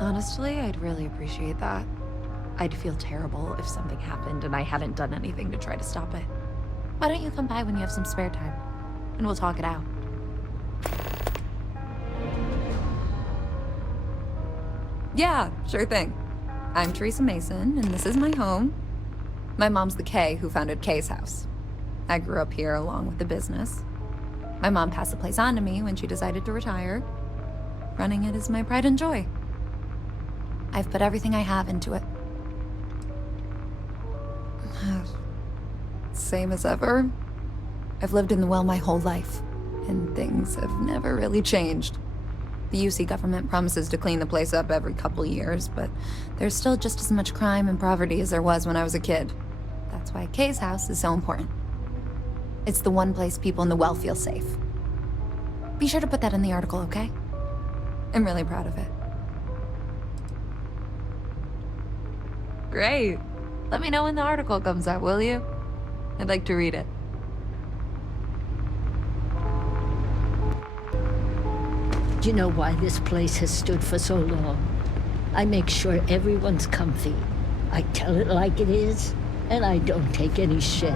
Honestly, I'd really appreciate that. I'd feel terrible if something happened and I hadn't done anything to try to stop it. Why don't you come by when you have some spare time? And we'll talk it out. Yeah, sure thing. I'm Teresa Mason, and this is my home. My mom's the Kay who founded Kay's house. I grew up here along with the business. My mom passed the place on to me when she decided to retire. Running it is my pride and joy. I've put everything I have into it. Same as ever. I've lived in the well my whole life, and things have never really changed. The UC government promises to clean the place up every couple years, but there's still just as much crime and poverty as there was when I was a kid. That's why Kay's house is so important. It's the one place people in the well feel safe. Be sure to put that in the article, okay? I'm really proud of it. Great. Let me know when the article comes out, will you? I'd like to read it. Do you know why this place has stood for so long? I make sure everyone's comfy. I tell it like it is, and I don't take any shit.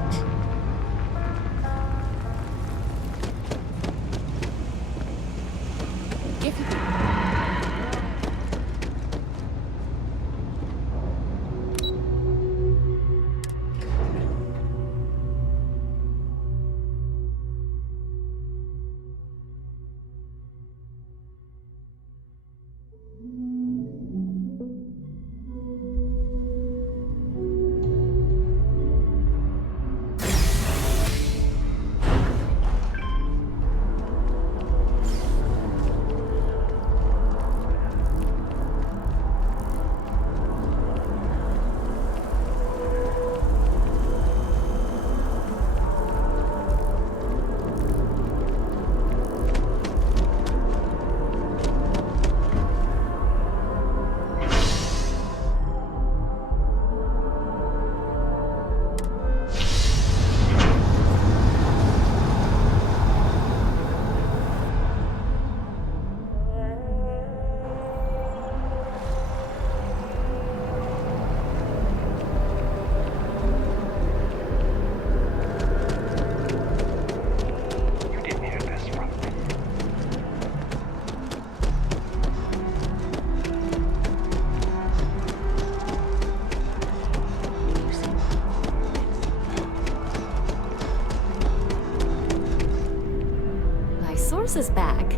Is back.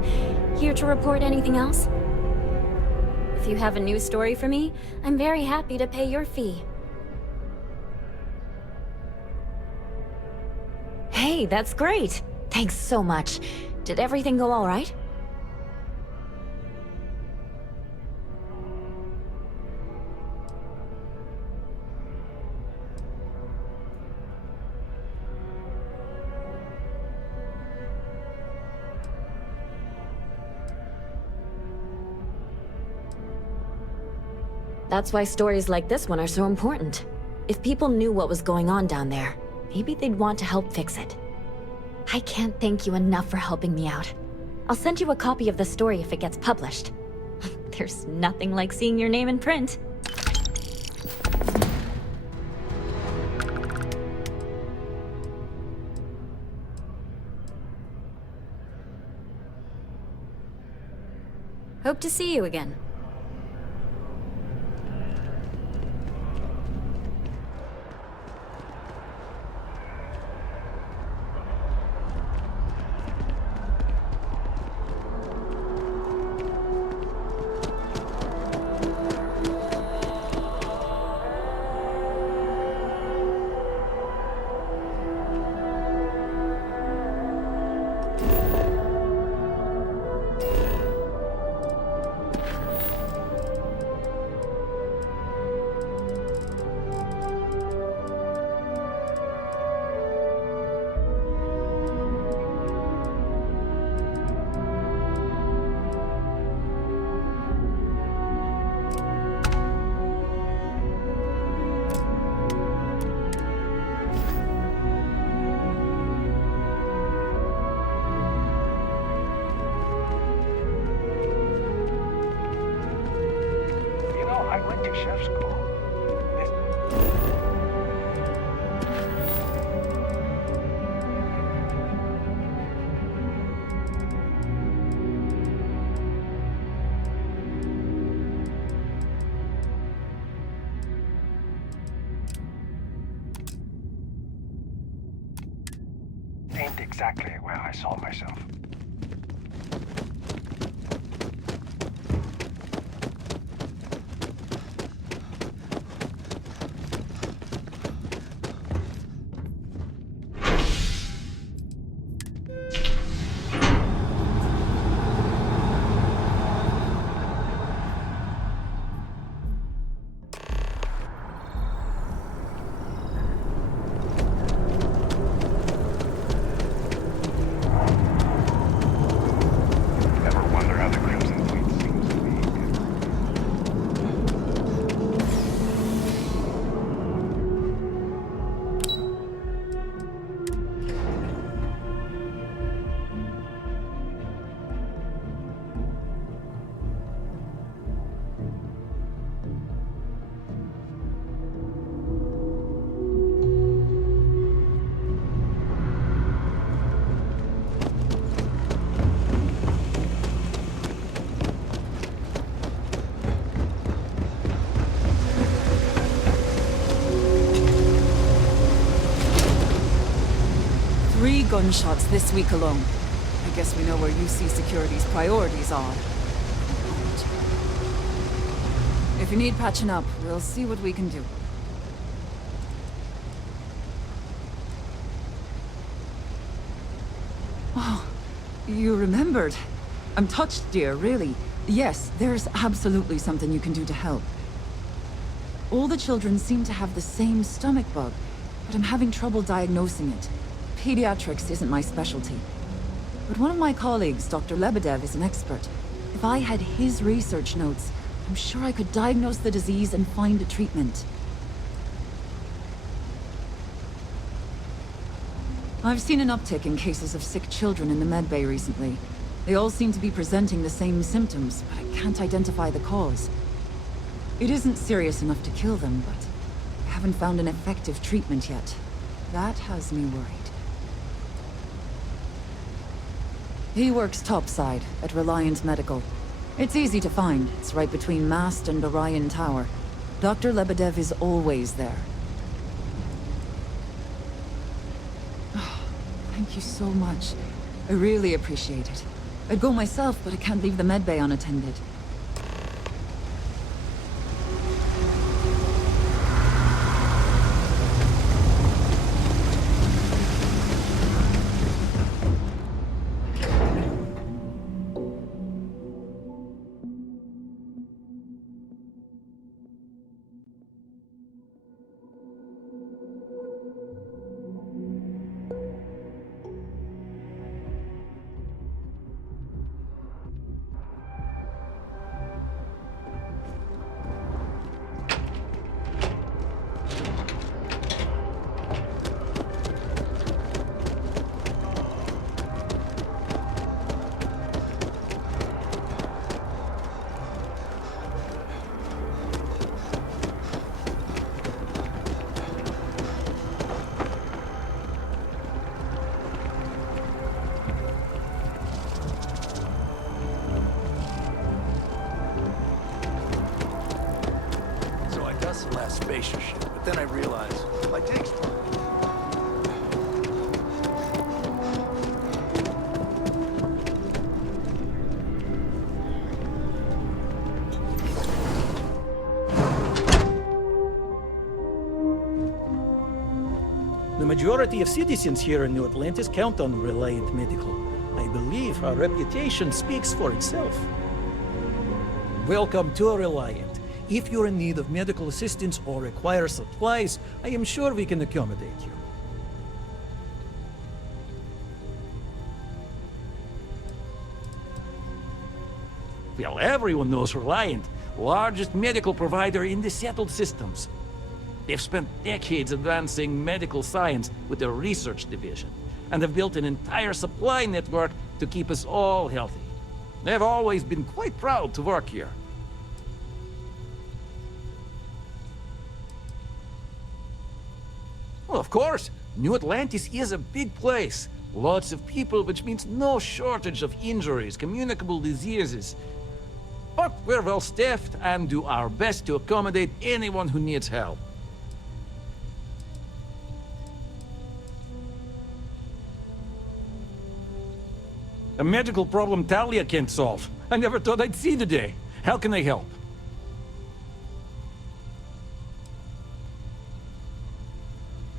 Here to report anything else? If you have a news story for me, I'm very happy to pay your fee. Hey, that's great! Thanks so much. Did everything go all right? That's why stories like this one are so important. If people knew what was going on down there, maybe they'd want to help fix it. I can't thank you enough for helping me out. I'll send you a copy of the story if it gets published. There's nothing like seeing your name in print. Hope to see you again. I went to chef school. Ain't exactly where I saw myself. Gunshots this week alone. I guess we know where UC Security's priorities are. If you need patching up, we'll see what we can do. Oh, you remembered. I'm touched, dear, really. Yes, there's absolutely something you can do to help. All the children seem to have the same stomach bug, but I'm having trouble diagnosing it. Pediatrics isn't my specialty. But one of my colleagues, Dr. Lebedev, is an expert. If I had his research notes, I'm sure I could diagnose the disease and find a treatment. I've seen an uptick in cases of sick children in the medbay recently. They all seem to be presenting the same symptoms, but I can't identify the cause. It isn't serious enough to kill them, but I haven't found an effective treatment yet. That has me worried. He works topside at Reliant Medical. It's easy to find. It's right between Mast and Orion Tower. Dr. Lebedev is always there. Oh, thank you so much. I really appreciate it. I'd go myself, but I can't leave the medbay unattended. Spacious shit, but then I realized my taste. The majority of citizens here in New Atlantis count on Reliant Medical. I believe our reputation speaks for itself. Welcome to Reliant. If you're in need of medical assistance or require supplies, I am sure we can accommodate you. Well, everyone knows Reliant, largest medical provider in the settled systems. They've spent decades advancing medical science with their research division, and have built an entire supply network to keep us all healthy. They've always been quite proud to work here. Well, of course. New Atlantis is a big place. Lots of people, which means no shortage of injuries, communicable diseases. But we're well staffed and do our best to accommodate anyone who needs help. A medical problem Talia can't solve. I never thought I'd see the day. How can I help?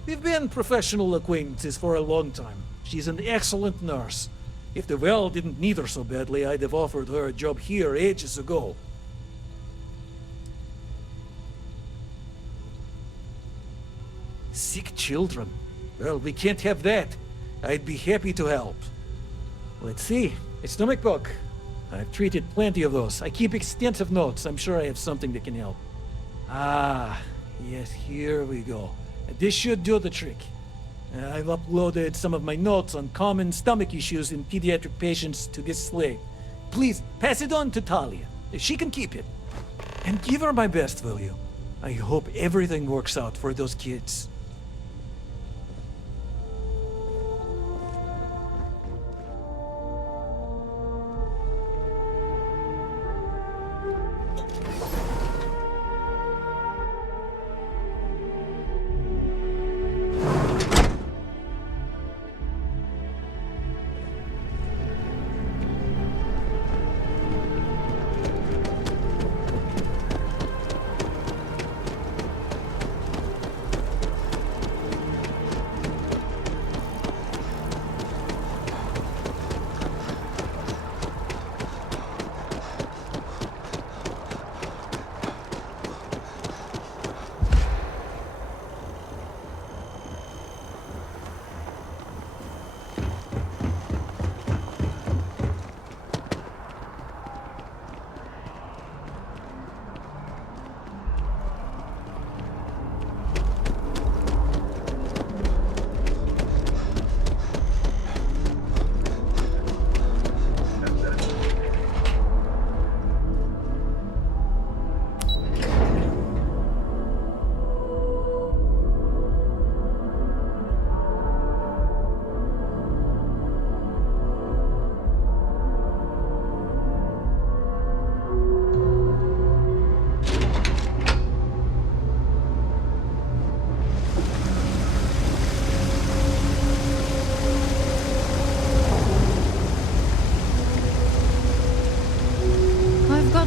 We've been professional acquaintances for a long time. She's an excellent nurse. If the well didn't need her so badly, I'd have offered her a job here ages ago. Sick children. Well, we can't have that. I'd be happy to help. Let's see. A stomach bug. I've treated plenty of those. I keep extensive notes. I'm sure I have something that can help. Ah, yes, here we go. This should do the trick. I've uploaded some of my notes on common stomach issues in pediatric patients to this slate. Please, pass it on to Talia. She can keep it. And give her my best, will you? I hope everything works out for those kids.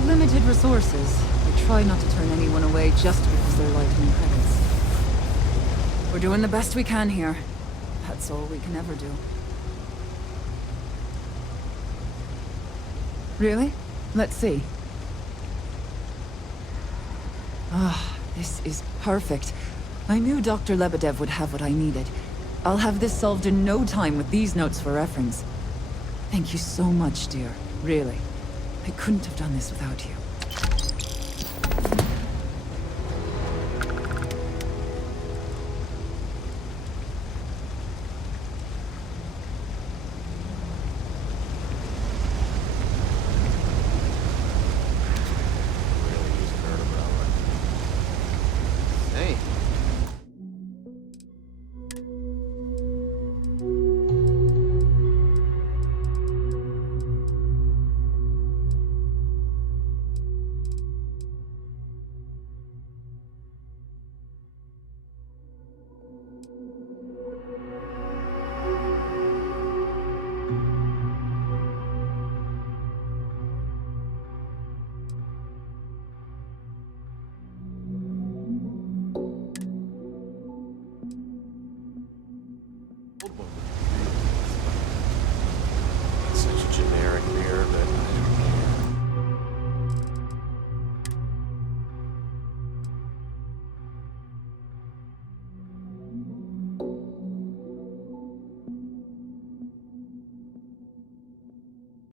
Limited resources. I try not to turn anyone away just because they're LiteOn credits. We're doing the best we can here. That's all we can ever do. Really? Let's see. Ah, this is perfect. I knew Dr. Lebedev would have what I needed. I'll have this solved in no time with these notes for reference. Thank you so much, dear. Really. I couldn't have done this without you.